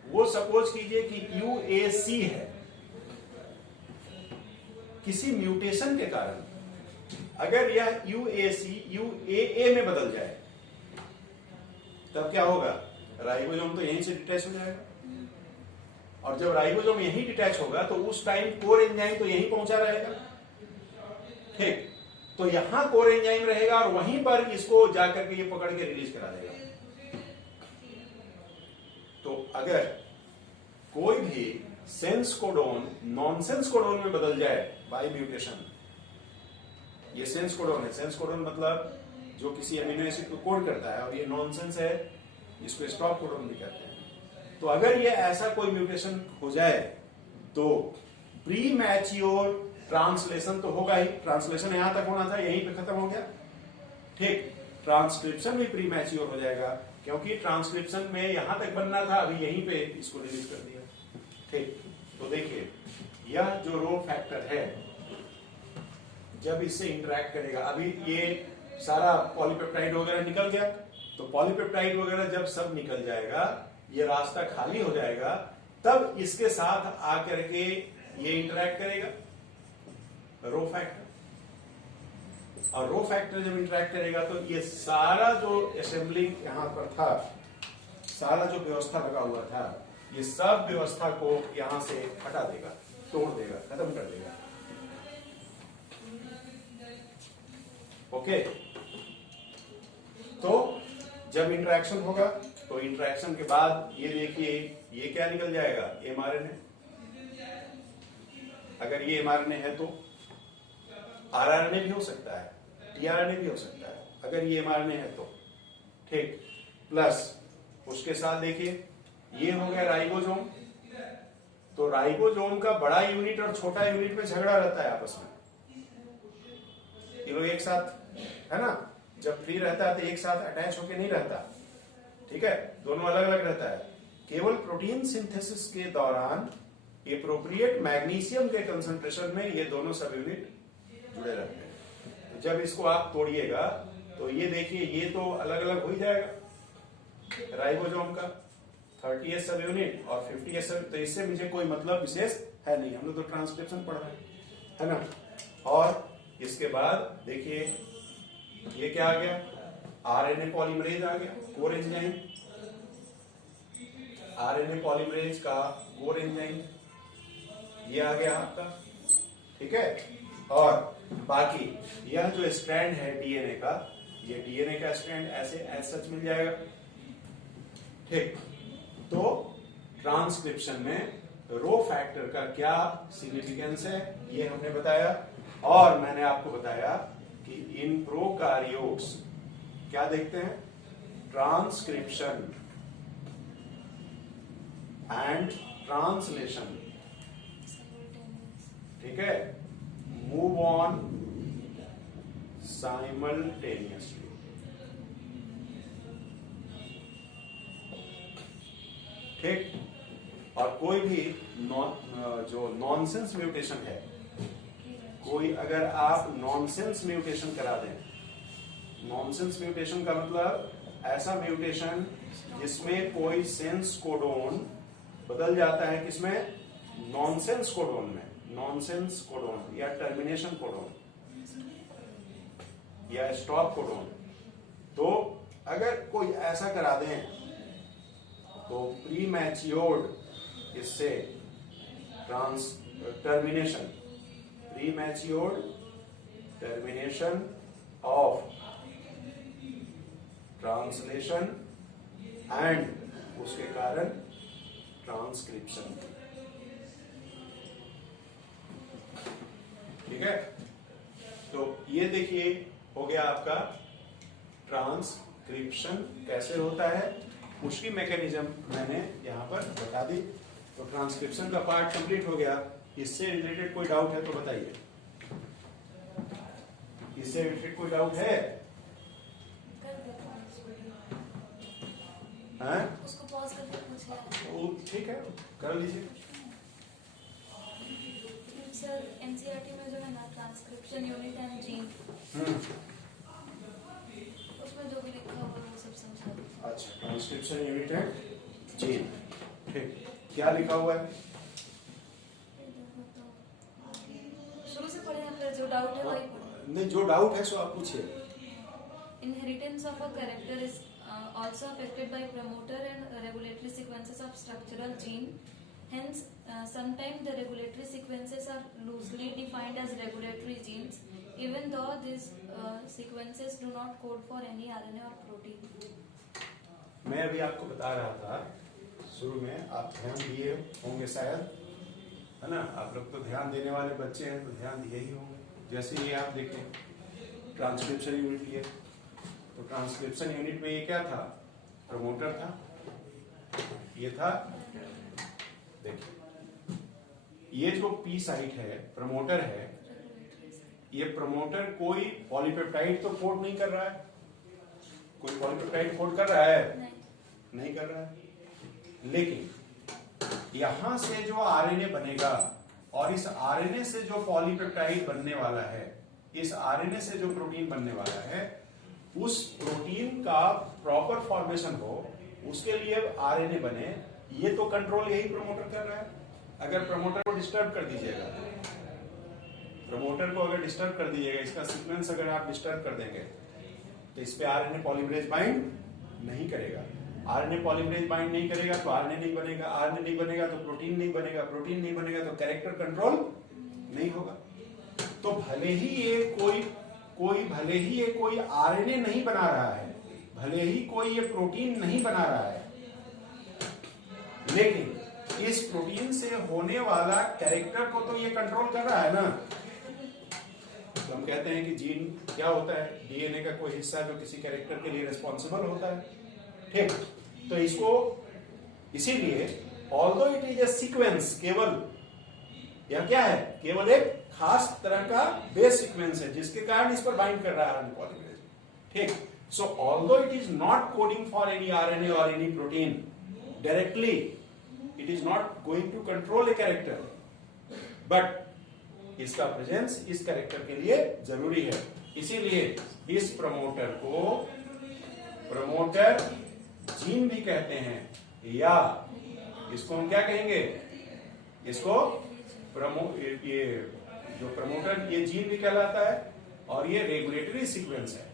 वो सपोज कीजिए कि UAC है, किसी म्यूटेशन के कारण अगर यह UAC UAA में बदल जाए तब क्या होगा, राइबोसोम तो यहीं से डिटैच हो जाएगा, और जब राइबोसोम यहीं डिटैच होगा तो उस टाइम कोर एंजाइम तो यहीं पहुंचा रहेगा, ठीक। तो यहां कोर एंजाइम रहेगा और वहीं पर इसको जाकर के ये पकड़ के रिलीज करा देगा। तो अगर कोई भी सेंस कोडोन नॉनसेंस कोडोन में बदल जाए बाय म्यूटेशन, ये सेंस कोडोन है, सेंस कोडोन मतलब जो किसी अमीनो एसिड को कोड करता है, और ये नॉनसेंस है, इसको स्टॉप कोडोन भी कहते हैं। तो अगर ये ऐसा कोई म्यूटेशन हो जाए तो प्री मैच्योर ट्रांसलेशन तो होगा ही, ट्रांसलेशन यहां तक होना था, यहीं पे खत्म हो गया, ठीक। ट्रांसक्रिप्शन भी प्री मैच्योर हो जाएगा, क्योंकि ट्रांसक्रिप्शन में यहां तक बनना था, अभी यहीं पे इसको रिलीज कर दिया, ठीक। तो देखिए यह जो रो फैक्टर है जब इससे इंटरेक्ट करेगा, अभी ये सारा पॉलीपेप्टाइड वगैरह निकल गया, तो पॉलीपेप्टाइड वगैरह जब सब निकल जाएगा, ये रास्ता खाली हो जाएगा, तब इसके साथ आकर के ये इंटरेक्ट करेगा रो फैक्टर, और रो फैक्टर जब इंटरेक्ट करेगा तो ये सारा जो असेंबलिंग यहां पर था, सारा जो व्यवस्था लगा हुआ था, ये सब व्यवस्था को यहां से हटा देगा, तोड़ देगा, खत्म कर देगा, ओके। तो जब इंटरेक्शन होगा तो इंटरेक्शन के बाद ये देखिए ये क्या निकल जाएगा, mRNA। अगर ये mRNA है तो rRNA भी हो सकता है, tRNA भी हो सकता है, अगर ये mRNA है तो, ठीक। प्लस उसके साथ देखिए ये हो गया राइबोसोम, तो राइबोसोम का बड़ा यूनिट और छोटा यूनिट में झगड़ा रहता है आपस में, ये लोग एक साथ है ना, जब फ्री रहता है तो एक साथ अटैच होके नहीं रहता, ठीक है, दोनों अलग अलग रहता है। केवल प्रोटीन सिंथेसिस के दौरान एप्रोप्रिएट मैग्नीशियम के कंसंट्रेशन में ये दोनों सब यूनिट जुड़े रहते हैं। तो जब इसको आप तोड़िएगा तो ये देखिए ये तो अलग अलग हो ही जाएगा, राइबोसोम का 30S सब यूनिट और 50S सब, तो इससे मुझे कोई मतलब विशेष है नहीं, हम लोग तो ट्रांसक्रिप्शन पढ़ रहे हैं, है ना। और इसके बाद देखिए ये क्या आ गया, RNA पॉलीमरेज आ गया, कोर एंजाइम, RNA पॉलीमरेज का कोर एंजाइम ये आ गया आपका, ठीक है। और बाकी यह जो स्ट्रैंड है डीएनए का, ये डीएनए का स्ट्रैंड ऐसे एज सच मिल जाएगा, ठीक। तो ट्रांसक्रिप्शन में रो फैक्टर का क्या सिग्निफिकेंस है ये हमने बताया, और मैंने आपको बताया कि इन प्रोकारियोट्स क्या देखते हैं, ट्रांसक्रिप्शन एंड ट्रांसलेशन, ठीक है, मूव ऑन साइमल्टेनियसली, ठीक। और कोई भी जो नॉनसेंस म्यूटेशन है, कोई अगर आप नॉनसेंस म्यूटेशन करा दें, नॉनसेंस म्यूटेशन का मतलब ऐसा म्यूटेशन जिसमें कोई सेंस कोडोन बदल जाता है, किसमें, नॉनसेंस कोडोन में, नॉनसेंस कोडोन या टर्मिनेशन कोडोन या स्टॉप कोडोन, तो अगर कोई ऐसा करा दें तो प्री मैच्योर्ड इससे termination, prematured termination of translation and उसके कारण ट्रांसक्रिप्शन, ठीक है। तो ये देखिए हो गया आपका ट्रांसक्रिप्शन कैसे होता है, उसकी मैकेनिज्म मैंने यहां पर बता दी। तो ट्रांसक्रिप्शन का पार्ट कंप्लीट हो गया। इससे रिलेटेड कोई डाउट है तो बताइए, इससे रिलेटेड कोई डाउट है? उसको पॉज करके पूछिए। वो ठीक है, कर लीजिए। सर एनसीईआरटी में जो है ना ट्रांसक्रिप्शन यूनिट एंड जीन, उसमें जो भी लिखा हुआ है वो सब समझा दीजिए। अच्छा, ट्रांसक्रिप्शन यूनिट है जीन, ठीक, क्या लिखा हुआ है? शुरू से पढ़े या फिर जो डाउट है वही पढ़े? नहीं, जो डाउट है सो आप पूछिए। Inheritance of a character is also affected by promoter and regulatory sequences of structural gene. Hence, sometimes the regulatory sequences are loosely defined as regulatory genes, even though these sequences do not code for any RNA or protein. मैं अभी आपको बता रहा था शुरू में, आप ध्यान दिए होंगे शायद, है ना? आप लोग तो ध्यान देने वाले बच्चे हैं, तो ध्यान दिए ही होंगे। जैसे ये आप देखें ट्रांसक्रिप्शन यूनिट, ये तो ट्रांसक्रिप्शन यूनिट में ये क्या था? प्रमोटर था, ये था, देखिए ये जो पी साइट है प्रमोटर है, ये प्रमोटर कोई पॉलीपेप्टाइड तो कोड नहीं कर रहा है, कोई पॉलीपेप्टाइड कोड कर रहा है? नहीं कर रहा है। लेकिन यहां से जो आरएनए बनेगा और इस आरएनए से जो पॉलीपेप्टाइड बनने वाला है, इस आरएनए से जो प्रोटीन बनने वाला है, उस प्रोटीन का प्रॉपर फॉर्मेशन हो, उसके लिए आरएनए बने, ये तो कंट्रोल यही प्रमोटर कर रहा है। अगर प्रमोटर को डिस्टर्ब कर दीजिएगा, प्रमोटर को अगर डिस्टर्ब कर दीजिएगा, इसका सीक्वेंस अगर आप डिस्टर्ब कर देंगे तो इस पे आरएनए पॉलीमरेज बाइंड नहीं करेगा। आरएनए पॉलीमरेज बाइंड नहीं करेगा तो आरएनए नहीं बनेगा, आरएनए नहीं बनेगा तो प्रोटीन नहीं बनेगा, प्रोटीन नहीं बनेगा तो कैरेक्टर कंट्रोल नहीं होगा। तो भले ही ये कोई आरएनए नहीं बना रहा है, भले ही कोई ये प्रोटीन नहीं बना रहा है, लेकिन इस प्रोटीन से होने वाला कैरेक्टर को तो ये कंट्रोल कर रहा है ना। तो हम कहते हैं कि जीन क्या होता है? डीएनए का कोई हिस्सा जो किसी कैरेक्टर के लिए रिस्पॉन्सिबल होता है। ठीक, तो इसको इसीलिए although it is a sequence, केवल यह क्या है? केवल एक खास तरह का बेस सीक्वेंस है जिसके कारण इस पर बाइंड कर रहा है आरएनए पॉलीमरेज। ठीक, so although it is not coding for any RNA और any protein directly, it is not going to control a character, but इसका प्रेजेंस इस कैरेक्टर के लिए जरूरी है। इसीलिए इस प्रमोटर को प्रमोटर जीन भी कहते हैं, या इसको हम क्या कहेंगे? इसको ये जो प्रमोटर, ये जीन भी कहलाता है और ये रेगुलेटरी सीक्वेंस है,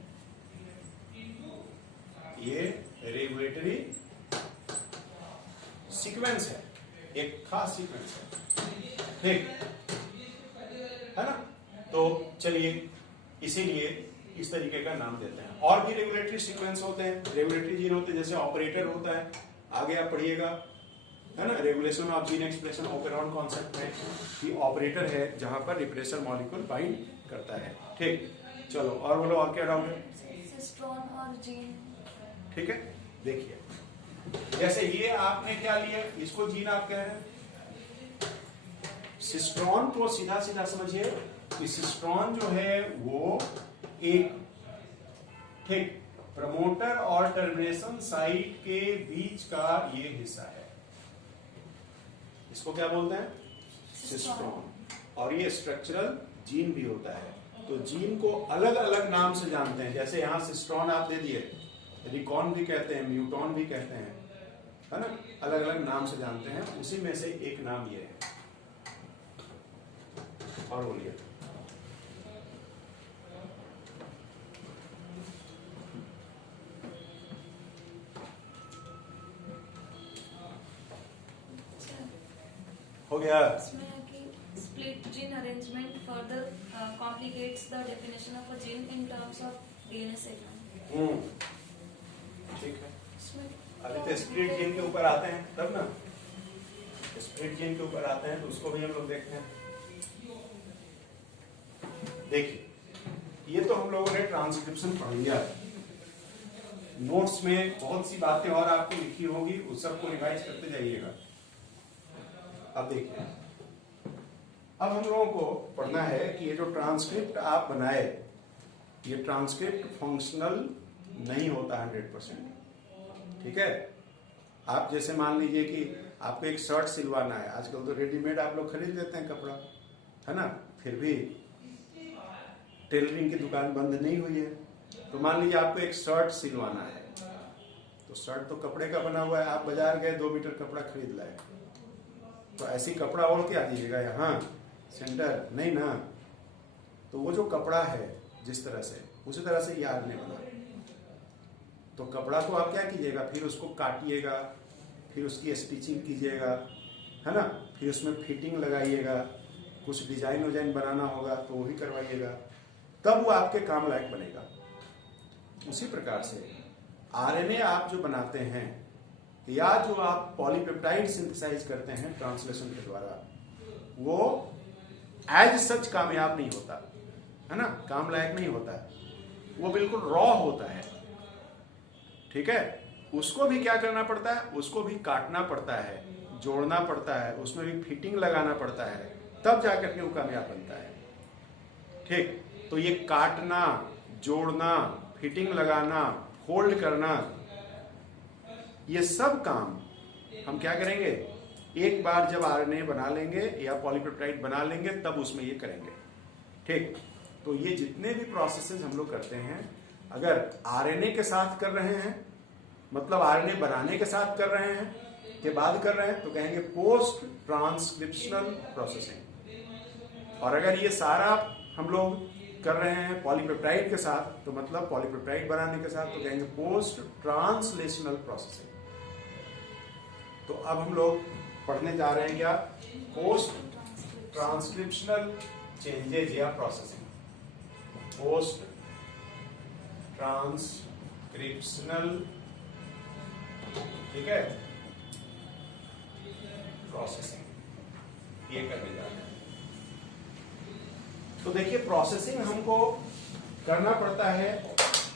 ये रेगुलेटरी सीक्वेंस है, एक खास सीक्वेंस है। ठीक है ना? तो चलिए इसीलिए इस तरीके का नाम देते हैं। और भी रेगुलेटरी सीक्वेंस होते हैं, रेगुलेटरी जीन होते हैं, जैसे ऑपरेटर होता है, आगे आप पढ़िएगा, है ना? Regulation of gene expression operon concept में कि ऑपरेटर है जहां पर रिप्रेसर मॉलिक्यूल बाइंड करता है। ठीक, चलो और बोलो, और क्या डाउट है? सिस्ट्रॉन और जीन। ठीक है, देखिए जैसे ये आपने क्या लिया, इसको जीन आप कह रहे हैं। सिस्ट्रॉन को सीधा सीधा समझिए कि सिस्ट्रॉन जो है वो एक, ठीक, प्रमोटर और टर्मिनेशन साइट के बीच का ये हिस्सा है, इसको क्या बोलते हैं? सिस्ट्रॉन। और ये स्ट्रक्चरल जीन भी होता है। तो जीन को अलग अलग नाम से जानते हैं, जैसे यहां सिस्ट्रॉन आप दे दिए, रिकॉन भी कहते हैं, म्यूटॉन भी कहते हैं, है ना? अलग अलग नाम से जानते हैं, उसी में से एक नाम ये है। और बोलिए। हो गया? इसमें है कि split gene arrangement further complicates the definition of a gene in terms of DNA segment. ठीक है, इसमें अभी तो स्प्लिट जीन के ऊपर आते हैं तब ना, स्प्लिट जीन के ऊपर आते हैं तो उसको भी हम लोग देखते हैं। देखिए, ये तो हम लोगों ने ट्रांसक्रिप्शन पढ़ लिया है, नोट्स में बहुत सी बातें और आपको लिखी होगी, उस सबको रिवाइज करते जाइएगा। अब देखिए, अब हम लोगों को पढ़ना है कि ये जो ट्रांसक्रिप्ट आप बनाए, ये ट्रांसक्रिप्ट फंक्शनल नहीं होता 100%। ठीक है? आप जैसे मान लीजिए कि आपको एक शर्ट सिलवाना है, आजकल तो रेडीमेड आप लोग खरीद लेते हैं कपड़ा, है ना? फिर भी टेलरिंग की दुकान बंद नहीं हुई है, तो मान लीजिए आपको एक शर्ट सिलवाना है, तो शर्ट तो कपड़े का बना हुआ है, आप बाजार गए 2 मीटर कपड़ा खरीद लाए, तो ऐसी कपड़ा ओढ़ के आ दीजिएगा यहाँ सेंटर, नहीं ना। तो वो जो कपड़ा है जिस तरह से, उसी तरह से ये आरएनए बना। तो कपड़ा को आप क्या कीजिएगा, फिर उसको काटिएगा, फिर उसकी स्टिचिंग कीजिएगा, है ना, फिर उसमें फिटिंग लगाइएगा, कुछ डिजाइन विजाइन बनाना होगा तो वो भी करवाइएगा, तब वो आपके काम लायक बनेगा। उसी प्रकार से आरएनए आप जो बनाते हैं या जो आप पॉलीपेप्टाइड सिंथेसाइज करते हैं ट्रांसलेशन के द्वारा, वो एज सच कामयाब नहीं होता है ना, काम लायक नहीं होता है, वो बिल्कुल रॉ होता है। ठीक है, उसको भी क्या करना पड़ता है, उसको भी काटना पड़ता है, जोड़ना पड़ता है, उसमें भी फिटिंग लगाना पड़ता है, तब जाकर के वो कामयाब बनता है। ठीक, तो ये काटना, जोड़ना, फिटिंग लगाना, फोल्ड करना, ये सब काम हम क्या करेंगे, एक बार जब आरएनए बना लेंगे या पॉलीपेप्टाइड बना लेंगे तब उसमें ये करेंगे। ठीक, तो ये जितने भी प्रोसेसेस हम लोग करते हैं, अगर आरएनए के साथ कर रहे हैं, मतलब आरएनए बनाने के साथ कर रहे हैं, के बाद कर रहे हैं, तो कहेंगे पोस्ट ट्रांसक्रिप्शनल प्रोसेसिंग। और अगर ये सारा हम लोग कर रहे हैं पॉलीपेप्टाइड के साथ, तो मतलब पॉलीपेप्टाइड बनाने के साथ, तो कहेंगे पोस्ट ट्रांसलेशनल प्रोसेसिंग। तो अब हम लोग पढ़ने जा रहे हैं क्या, पोस्ट ट्रांसक्रिप्शनल चेंजेज या प्रोसेसिंग। पोस्ट ट्रांसक्रिप्शनल, ठीक है, प्रोसेसिंग, ये करने जा रहे हैं। तो देखिए प्रोसेसिंग हमको करना पड़ता है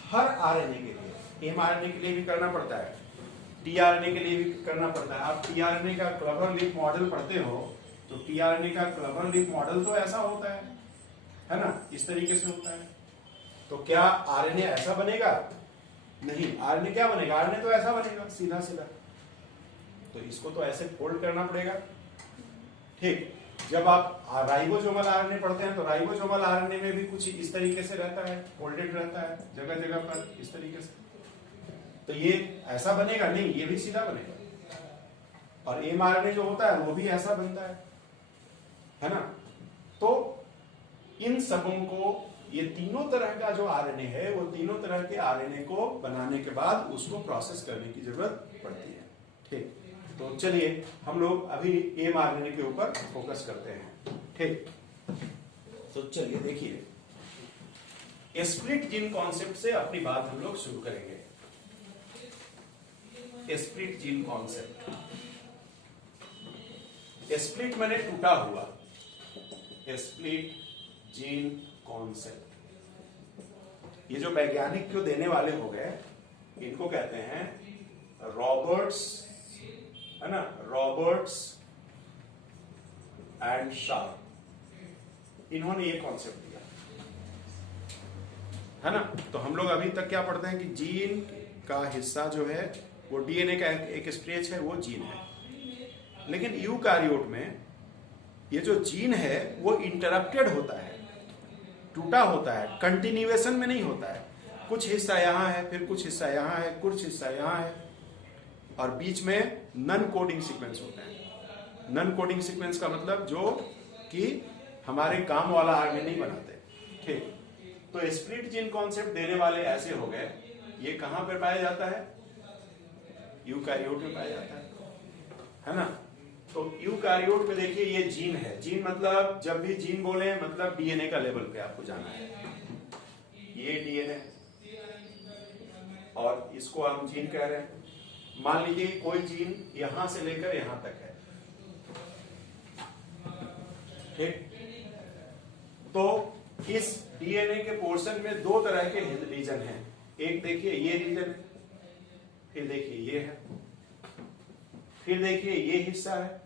हर आरएनए के लिए, एमआरएनए के लिए भी करना पड़ता है, टीआरएनए के लिए भी करना पड़ता है। आप टीआरएनए का क्लवर लीफ मॉडल पढ़ते हो, तो टीआरएनए का क्लवर लीफ मॉडल तो ऐसा होता है ना, इस तरीके से होता है। तो क्या आरएनए ऐसा बनेगा? नहीं, आरएनए क्या बनेगा, आरएनए तो ऐसा बनेगा सीधा सीधा, तो इसको तो ऐसे फोल्ड करना पड़ेगा। ठीक, जब आप राइबोसोमल आरएनए पढ़ते हैं, तो राइबोसोमल आरएनए में भी कुछ इस तरीके से रहता है, फोल्डेड रहता है जगह जगह पर इस तरीके से। तो ये ऐसा बनेगा नहीं, ये भी सीधा बनेगा। और एमआरएनए जो होता है वो भी ऐसा बनता है ना। तो इन सबों को, ये तीनों तरह का जो आरएनए है, वो तीनों तरह के आरएनए को बनाने के बाद उसको प्रोसेस करने की जरूरत पड़ती है। ठीक, तो चलिए हम लोग अभी एमआरएनए के ऊपर फोकस करते हैं। ठीक, तो चलिए देखिए, स्प्लिट जीन कॉन्सेप्ट से अपनी बात हम लोग शुरू करेंगे। स्प्लिट जीन कॉन्सेप्ट, स्प्लिट मैंने टूटा हुआ, स्प्लिट जीन कॉन्सेप्ट, ये जो वैज्ञानिक जो देने वाले हो गए, इनको कहते हैं रॉबर्ट्स, है ना, रॉबर्ट्स एंड शार्प, इन्होंने ये कॉन्सेप्ट दिया, है ना। तो हम लोग अभी तक क्या पढ़ते हैं कि जीन का हिस्सा जो है वो डीएनए का एक स्ट्रेच है, वो जीन है। लेकिन यूकारियोट में ये जो जीन है वो इंटरप्टेड होता है, टूटा होता है, कंटिन्यूएशन में नहीं होता है। कुछ हिस्सा यहाँ है, फिर कुछ हिस्सा यहाँ है, कुछ हिस्सा यहाँ है, और बीच में नन कोडिंग सीक्वेंस होते हैं। नन कोडिंग सीक्वेंस का मतलब जो कि हमारे काम वाला आरएनए नहीं बनाते। ठीक, तो स्प्लिट जीन कॉन्सेप्ट देने वाले ऐसे हो गए। ये कहां पर पाया जाता है? यूकारियोट में पाया जाता है ना। तो यूकारियोट में देखिए ये जीन है, जीन मतलब जब भी जीन बोले मतलब डीएनए का लेवल पे आपको जाना है। ये डीएनए और इसको हम जीन कह रहे हैं। मान लीजिए कोई जीन यहां से लेकर यहां तक है, ठीक। तो इस डीएनए के पोर्शन में दो तरह के रीजन हैं। एक देखिए ये रीजन है, फिर देखिए ये है, फिर देखिए ये हिस्सा है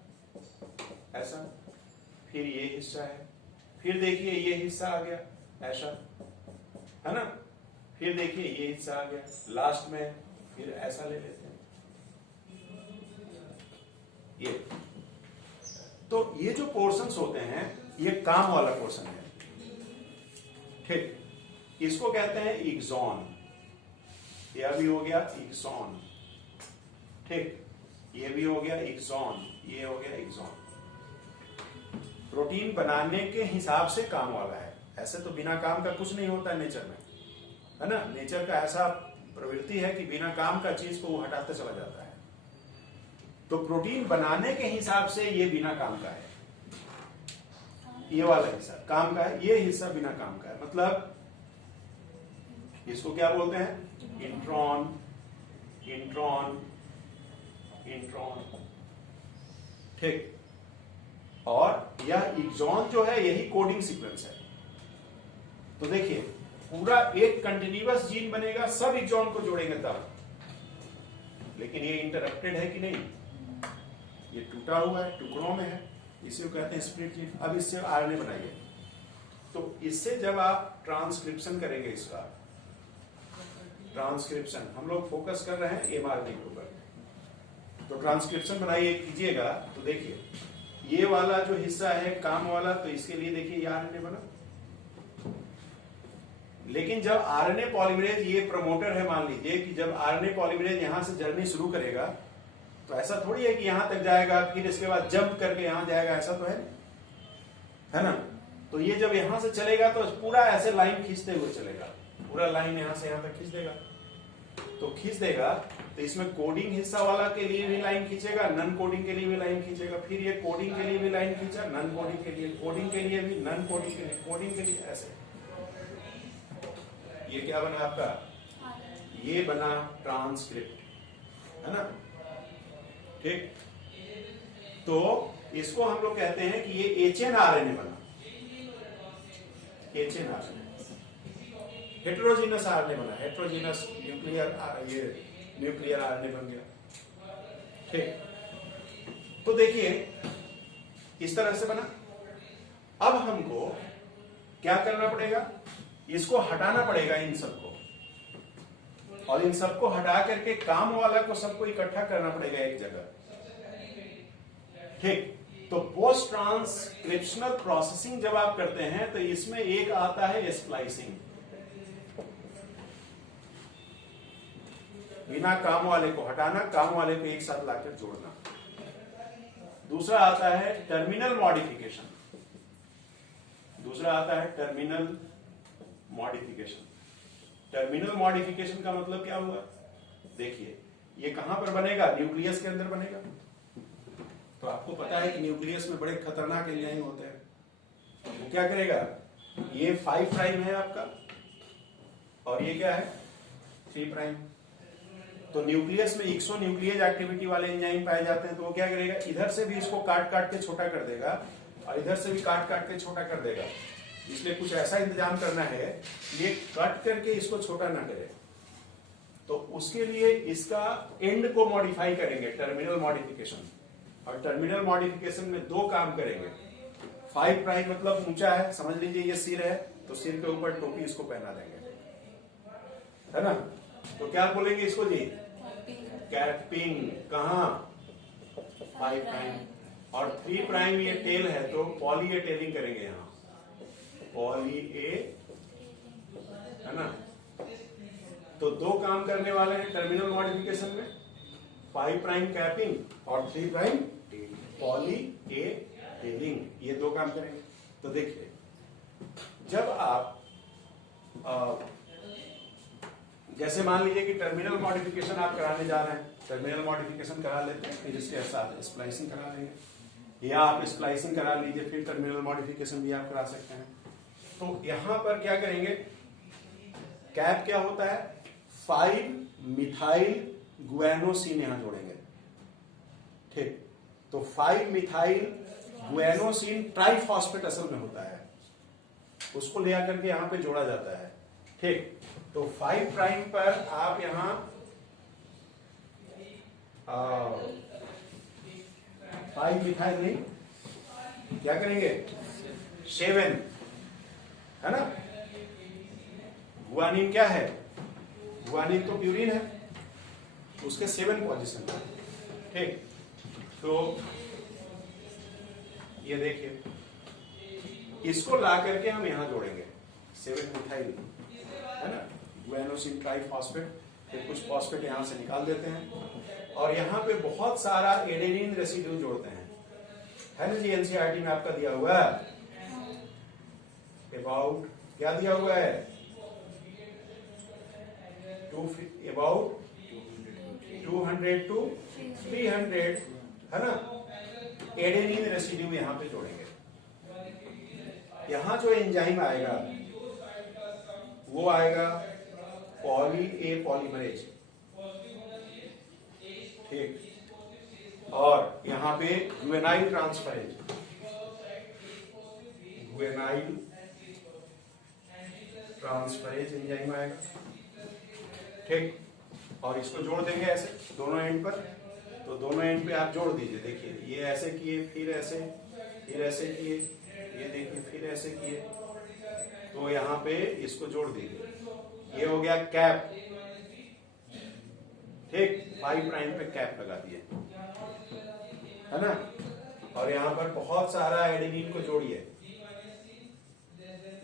ऐसा, फिर ये हिस्सा है, फिर देखिए ये हिस्सा आ गया ऐसा, है ना, फिर देखिए ये हिस्सा आ गया, लास्ट में फिर ऐसा ले लेते हैं ये। तो ये जो पोर्शंस होते हैं ये काम वाला पोर्शन है, ठीक। इसको कहते हैं एक्सॉन, यह भी हो गया एक्सॉन, ठीक, ये भी हो गया एक्सॉन, ये हो गया एक्सॉन। प्रोटीन बनाने के हिसाब से काम वाला है, ऐसे तो बिना काम का कुछ नहीं होता है नेचर में, है ना। नेचर का ऐसा प्रवृत्ति है कि बिना काम का चीज को वो हटाते चला जाता है। तो प्रोटीन बनाने के हिसाब से ये बिना काम का है, ये वाला हिस्सा काम का है, ये हिस्सा बिना काम का है। मतलब इसको क्या बोलते हैं, इंट्रॉन, इंट्रॉन, इंट्रॉन, ठीक। और यह एक्सॉन जो है यही कोडिंग सीक्वेंस है। तो देखिए पूरा एक कंटिन्यूअस जीन बनेगा, सब एक्सॉन को जोड़ेंगे तब, लेकिन ये इंटरप्टेड है कि नहीं, ये टूटा हुआ है, टुकड़ों में है, इसे कहते हैं स्प्लिट जीन। अब इससे आरएनए बनाइए, तो इससे जब आप ट्रांसक्रिप्शन करेंगे, इसका ट्रांसक्रिप्शन हम लोग फोकस कर रहे हैं एमआरएनए के ऊपर, तो ट्रांसक्रिप्शन बनाइए कीजिएगा, तो देखिए ये वाला जो हिस्सा है काम वाला, तो इसके लिए देखिए ये आरएनए बना। लेकिन जब आरएनए पॉलीमरेज, ये प्रमोटर है, मान लीजिए कि जब आरएनए पॉलीमरेज यहां से जर्नी शुरू करेगा, तो ऐसा थोड़ी है कि यहां तक जाएगा फिर इसके बाद जंप करके यहां जाएगा, ऐसा तो है ना। तो ये जब यहां से चलेगा तो पूरा ऐसे लाइन खींचते हुए चलेगा, पूरा लाइन यहां से यहां तक खींच देगा। तो खींच देगा तो इसमें कोडिंग हिस्सा वाला के लिए भी लाइन खींचेगा, नन कोडिंग के लिए भी लाइन खींचेगा, फिर ये कोडिंग के लिए भी लाइन खींचा, नन कोडिंग के लिए, कोडिंग के लिए भी, नन कोडिंग के लिए, कोडिंग के लिए, ऐसे। ये क्या बना आपका, ये बना ट्रांसक्रिप्ट, है ना, ठीक। तो इसको हम लोग कहते हैं कि ये एचएनआरएनए बना, एचएनआरएनए, हेटेरोजीनस आरएनए बना, हेटेरोजीनस न्यूक्लियर, ये न्यूक्लियर आरएनए बन गया, ठीक। तो देखिए इस तरह से बना। अब हमको क्या करना पड़ेगा, इसको हटाना पड़ेगा इन सबको, और इन सबको हटा करके काम वाला को सबको इकट्ठा करना पड़ेगा एक जगह, ठीक। तो पोस्ट ट्रांसक्रिप्शनल प्रोसेसिंग जब आप करते हैं तो इसमें एक आता है स्प्लाइसिंग, बिना काम वाले को हटाना, काम वाले को एक साथ लाकर जोड़ना। दूसरा आता है टर्मिनल मॉडिफिकेशन, दूसरा आता है टर्मिनल मॉडिफिकेशन। टर्मिनल मॉडिफिकेशन का मतलब क्या हुआ, देखिए ये कहां पर बनेगा, न्यूक्लियस के अंदर बनेगा। तो आपको पता है कि न्यूक्लियस में बड़े खतरनाक एंजाइम होते हैं, वो क्या करेगा, ये 5 प्राइम है आपका, और ये क्या है 3 प्राइम। तो न्यूक्लियस में एक्सो न्यूक्लियेज एक्टिविटी वाले एंजाइम पाए जाते हैं, तो वो क्या करेगा, इधर से भी इसको काट काट के छोटा कर देगा, और इधर से भी काट काट के छोटा कर देगा। इसलिए कुछ ऐसा इंतजाम करना है, ये कट करके इसको छोटा ना करे, तो उसके लिए इसका एंड को मॉडिफाई करेंगे, टर्मिनल मॉडिफिकेशन। और टर्मिनल मॉडिफिकेशन में 2 काम करेंगे। 5 प्राइम मतलब ऊंचा है, समझ लीजिए ये सिर है, तो सिर के ऊपर टोपी इसको पहना देंगे, है ना। तो क्या बोलेंगे इसको जी, कैपिंग, कहां 5 प्राइम। और 3 प्राइम ये टेल है, तो पॉली ए टेलिंग करेंगे यहां, पॉली ए, है ना। तो 2 काम करने वाले हैं टर्मिनल मॉडिफिकेशन में, 5 प्राइम कैपिंग और 3 प्राइम पॉली ए टेलिंग, ये 2 काम करेंगे। तो देखिए जब आप जैसे मान लीजिए कि टर्मिनल मॉडिफिकेशन आप कराने जा रहे हैं, टर्मिनल मॉडिफिकेशन करा लेते हैं, फिर इसके साथ स्प्लाइसिंग करा लेंगे, या आप स्प्लाइसिंग करा लीजिए फिर टर्मिनल मॉडिफिकेशन भी आप करा सकते हैं। तो यहां पर क्या करेंगे, कैप क्या होता है, 5 मिथाइल गुएनोसिन यहां जोड़ेंगे, ठीक। तो 5 मिथाइल गुएनोसिन ट्राइफॉस्फेट असल में होता है, उसको ले आकर के यहां पे जोड़ा जाता है, ठीक। तो 5 प्राइम पर आप यहां 5 मिथाइल नहीं, क्या करेंगे 7, है ना। गुआनिन क्या है, गुआनिन तो प्यूरिन है, उसके 7 पोजीशन है, ठीक। तो ये देखिए इसको ला करके हम यहां जोड़ेंगे, 7 मिथाइल, है ना, गुएनोसिन ट्राइफॉस्फेट, फिर कुछ फॉस्फेट यहां से निकाल देते हैं, और यहाँ पे बहुत सारा एडेनिन रेसिड्यू जोड़ते हैं, है ना जी। एनसीईआरटी में आपका दिया हुआ है अबाउट, क्या दिया हुआ है, अबाउट 200 to 300, है ना, एडेनिन रेसिड्यू यहाँ पे जोड़ेंगे। यहाँ जो एंजाइम आएगा वो आएगा पॉली ए पॉलीमरेज, ठीक। और यहाँ पे गुएनाइल ट्रांसफरेज, गुएनाइल ट्रांसफरेज एंजाइम आएगा, ठीक। और इसको जोड़ देंगे ऐसे दोनों एंड पर, तो दोनों एंड पे आप जोड़ दीजिए। देखिए ये ऐसे किए, फिर ऐसे किए, ये देखिए फिर ऐसे किए, तो यहाँ पे इसको जोड़ दीजिए, ये हो गया कैप, ठीक। 5 प्राइम पे कैप लगा दिए, है ना। और यहाँ पर बहुत सारा एडेनिन को जोड़िए,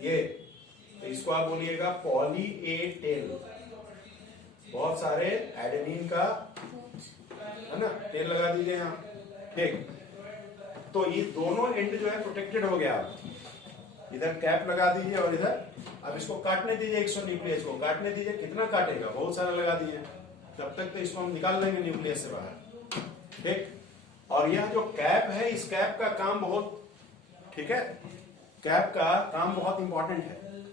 ये, तो इसको आप बोलिएगा पॉली ए टेल, बहुत सारे एडेनिन का, है ना, टेल लगा दीजिए यहाँ, ठीक। तो ये दोनों एंड जो है प्रोटेक्टेड हो गया। इधर कैप लगा दीजिए और इधर, अब इसको काटने दीजिए, 100 न्यूक्लियस को काटने दीजिए। कितना काटेगा, बहुत सारा लगा दीजिए, तब तक तो इसको हम निकाल लेंगे न्यूक्लियस से बाहर, ठीक। और यह जो कैप है, इस कैप का काम बहुत, ठीक है, कैप का काम बहुत इंपॉर्टेंट है,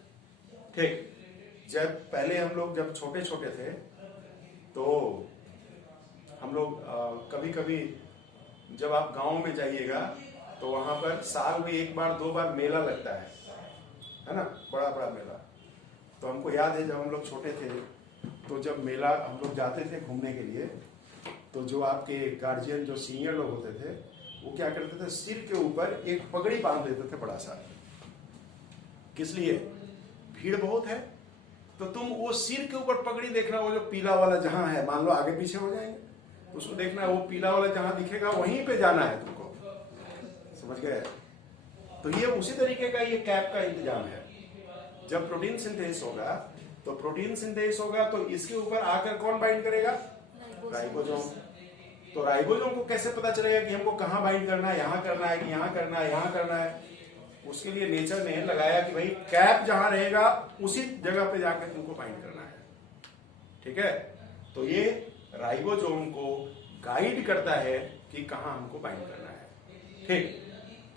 ठीक। जब पहले हम लोग जब छोटे छोटे थे तो हम लोग कभी कभी जब आप गांव में जाइएगा तो वहां पर साल में 1 बार 2 बार मेला लगता है ना, बड़ा बड़ा मेला। तो हमको याद है जब हम लोग छोटे थे तो जब मेला हम लोग जाते थे घूमने के लिए, तो जो आपके गार्जियन जो सीनियर लोग होते थे वो क्या करते थे, सिर के ऊपर एक पगड़ी बांध देते थे बड़ा सा। किस लिए, भीड़ बहुत है तो तुम वो सिर के ऊपर पगड़ी देखना, वो जो पीला वाला जहां है, मान लो आगे पीछे हो जाएंगे, उसको देखना, वो पीला वाला जहां दिखेगा वहीं पे जाना है तुमको, समझ गए। तो ये उसी तरीके का ये कैप का इंतजाम है। जब प्रोटीन सिंथेसिस होगा तो इसके ऊपर आकर कौन बाइंड करेगा, राइबोसोम। तो राइबोसोम को कैसे पता चलेगा कि हमको कहाँ बाइंड करना है, यहाँ करना है कि यहाँ करना है, यहाँ करना है। उसके लिए नेचर ने लगाया कि भाई कैप जहां रहेगा उसी जगह पे जाकर तुमको बाइंड करना है, ठीक है। तो ये राइबोसोम को गाइड करता है कि कहां हमको बाइंड करना है, ठीक।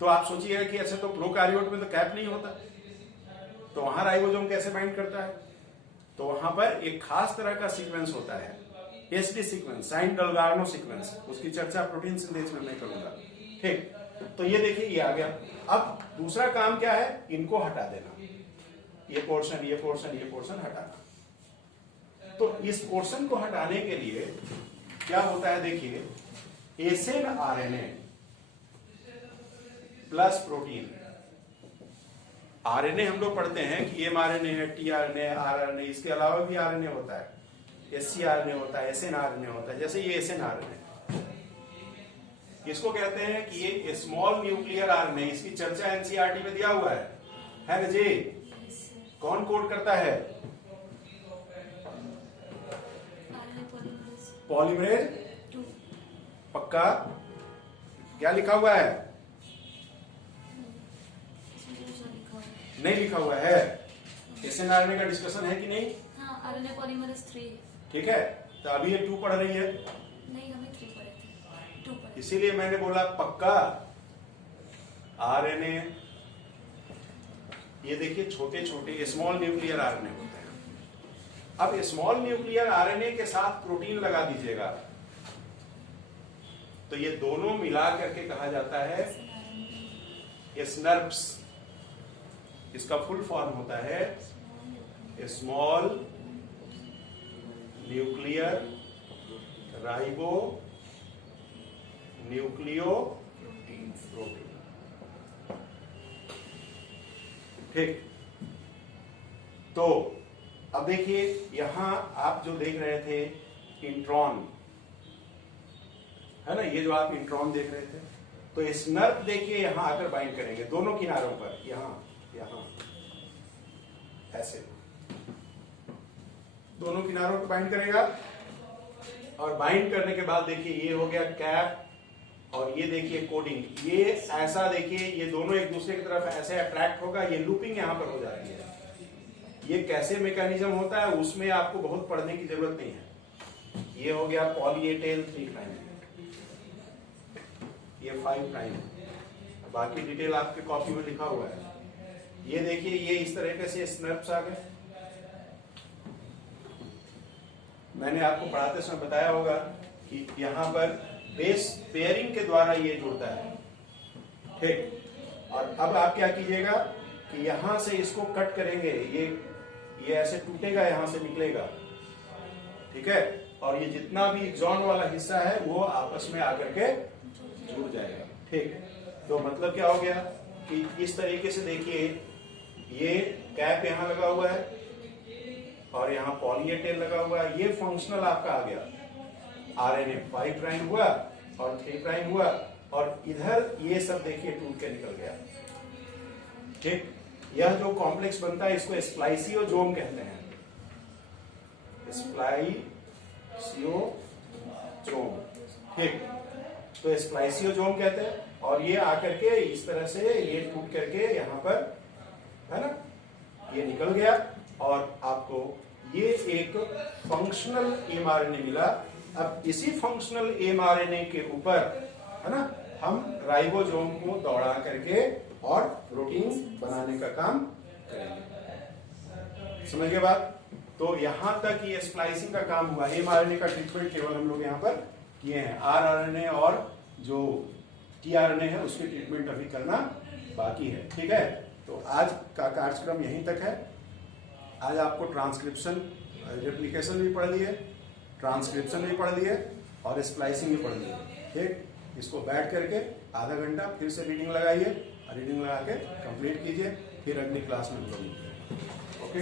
तो आप सोचिएगा कि अच्छा तो प्रोकैरियोट में तो कैप नहीं होता, तो वहां राइबोसोम कैसे बाइंड करता है। तो वहां पर एक खास तरह का सीक्वेंस होता है, एसडी सीक्वेंस, साइन डलगार्नो सीक्वेंस, उसकी चर्चा प्रोटीन सिंथेसिस में मैं करूंगा, ठीक। तो ये देखिए ये आ गया। अब दूसरा काम क्या है, इनको हटा देना, ये पोर्शन हटाना। तो इस पोर्शन को हटाने के लिए क्या होता है, देखिए acid RNA plus protein. RNA हम लोग पढ़ते हैं कि एमआरएनए है, टीआरएनए, आरएनए, इसके अलावा भी आरएनए होता है, एससीआरएनए होता है, एसएनआरएनए होता है। जैसे ये एसएनआरएनए, इसको कहते हैं कि ये स्मॉल न्यूक्लियर आरएनए, इसकी चर्चा एनसीईआरटी में दिया हुआ है ना जी। कौन कोड करता है, पॉलीमरेज, पक्का। क्या लिखा हुआ है, नहीं लिखा हुआ है। एसएनआरएनए का डिस्कशन है कि नहीं, हाँ, आरएनए पॉलीमरेज 3, ठीक है। तो अभी ये 2 पढ़ रही है, नहीं हमें 3 पढ़े थे, 2 पढ़े। इसीलिए मैंने बोला पक्का। आरएनए, ये देखिए छोटे छोटे स्मॉल न्यूक्लियर आरएनए होते हैं। अब स्मॉल न्यूक्लियर आरएनए के साथ प्रोटीन लगा दीजिएगा, तो ये दोनों मिला करके कहा जाता है स्नर्प्स। इसका फुल फॉर्म होता है small nuclear ribo nucleo protein, ठीक। तो अब देखिए यहां आप जो देख रहे थे इंट्रॉन, है ना, ये जो आप इंट्रॉन देख रहे थे, तो स्नर्प देखिए यहां आकर बाइंड करेंगे दोनों किनारों पर, यहां ऐसे दोनों किनारों पर बाइंड करेगा, और बाइंड करने के बाद देखिए ये हो गया कैप, और ये देखिए कोडिंग। ये ऐसा देखिए, ये दोनों एक दूसरे की तरफ ऐसे अट्रैक्ट होगा, ये लूपिंग यहाँ पर हो जाती है। ये कैसे मैकेनिज्म होता है उसमें आपको बहुत पढ़ने की जरूरत नहीं है। ये हो गया पॉली ए टेल 3 प्राइम, ये 5 प्राइम, बाकी डिटेल आपके कॉपी में लिखा हुआ है। ये देखिए ये इस तरीके से स्नर्प्स आ गए। मैंने आपको पढ़ाते समय बताया होगा कि यहाँ पर बेस पेयरिंग के द्वारा ये जुड़ता है, ठीक। और अब आप क्या कीजिएगा कि यहां से इसको कट करेंगे, ये ऐसे टूटेगा, यहां से निकलेगा, ठीक है। और ये जितना भी एक्सॉन वाला हिस्सा है वो आपस में आकर के जुड़ जाएगा, ठीक। तो मतलब क्या हो गया कि इस तरीके से देखिए ये कैप यहां लगा हुआ है और यहाँ पॉली ए टेल लगा हुआ है। ये फंक्शनल आपका आ गया, आरएनए 5 प्राइम हुआ और 3 प्राइम हुआ, और इधर ये सब देखिए टूट के निकल गया, ठीक। यह जो कॉम्प्लेक्स बनता है इसको स्प्लाइसियोजोम कहते हैं, स्प्लाइसियोजोम, ठीक। तो स्प्लाइसियोजोम कहते हैं। और ये आकर के इस तरह से ये टूट करके यहाँ पर, है ना, ये निकल गया और आपको ये एक फंक्शनल एमआरएनए मिला। अब इसी फंक्शनल एमआरएनए के ऊपर, है ना, हम राइबोसोम को दौड़ा करके और प्रोटीन बनाने का काम करेंगे। समझ गए बात? तो यहां तक ये स्प्लाइसिंग का काम हुआ। एमआरएनए का ट्रीटमेंट केवल हम लोग यहाँ पर किए हैं। आरआरएनए और जो टीआरएनए है उसकी ट्रीटमेंट अभी करना बाकी है, ठीक है। तो आज का कार्यक्रम यहीं तक है। आज आपको ट्रांसक्रिप्शन, रेप्लिकेशन भी पढ़ लिए, ट्रांसक्रिप्शन भी पढ़ लिए और स्प्लाइसिंग भी पढ़ लिए, ठीक। इसको बैठ करके आधा घंटा फिर से रीडिंग लगाइए, रीडिंग लगा के कंप्लीट कीजिए, फिर अगली क्लास में हम लोग मिलते हैं। ओके।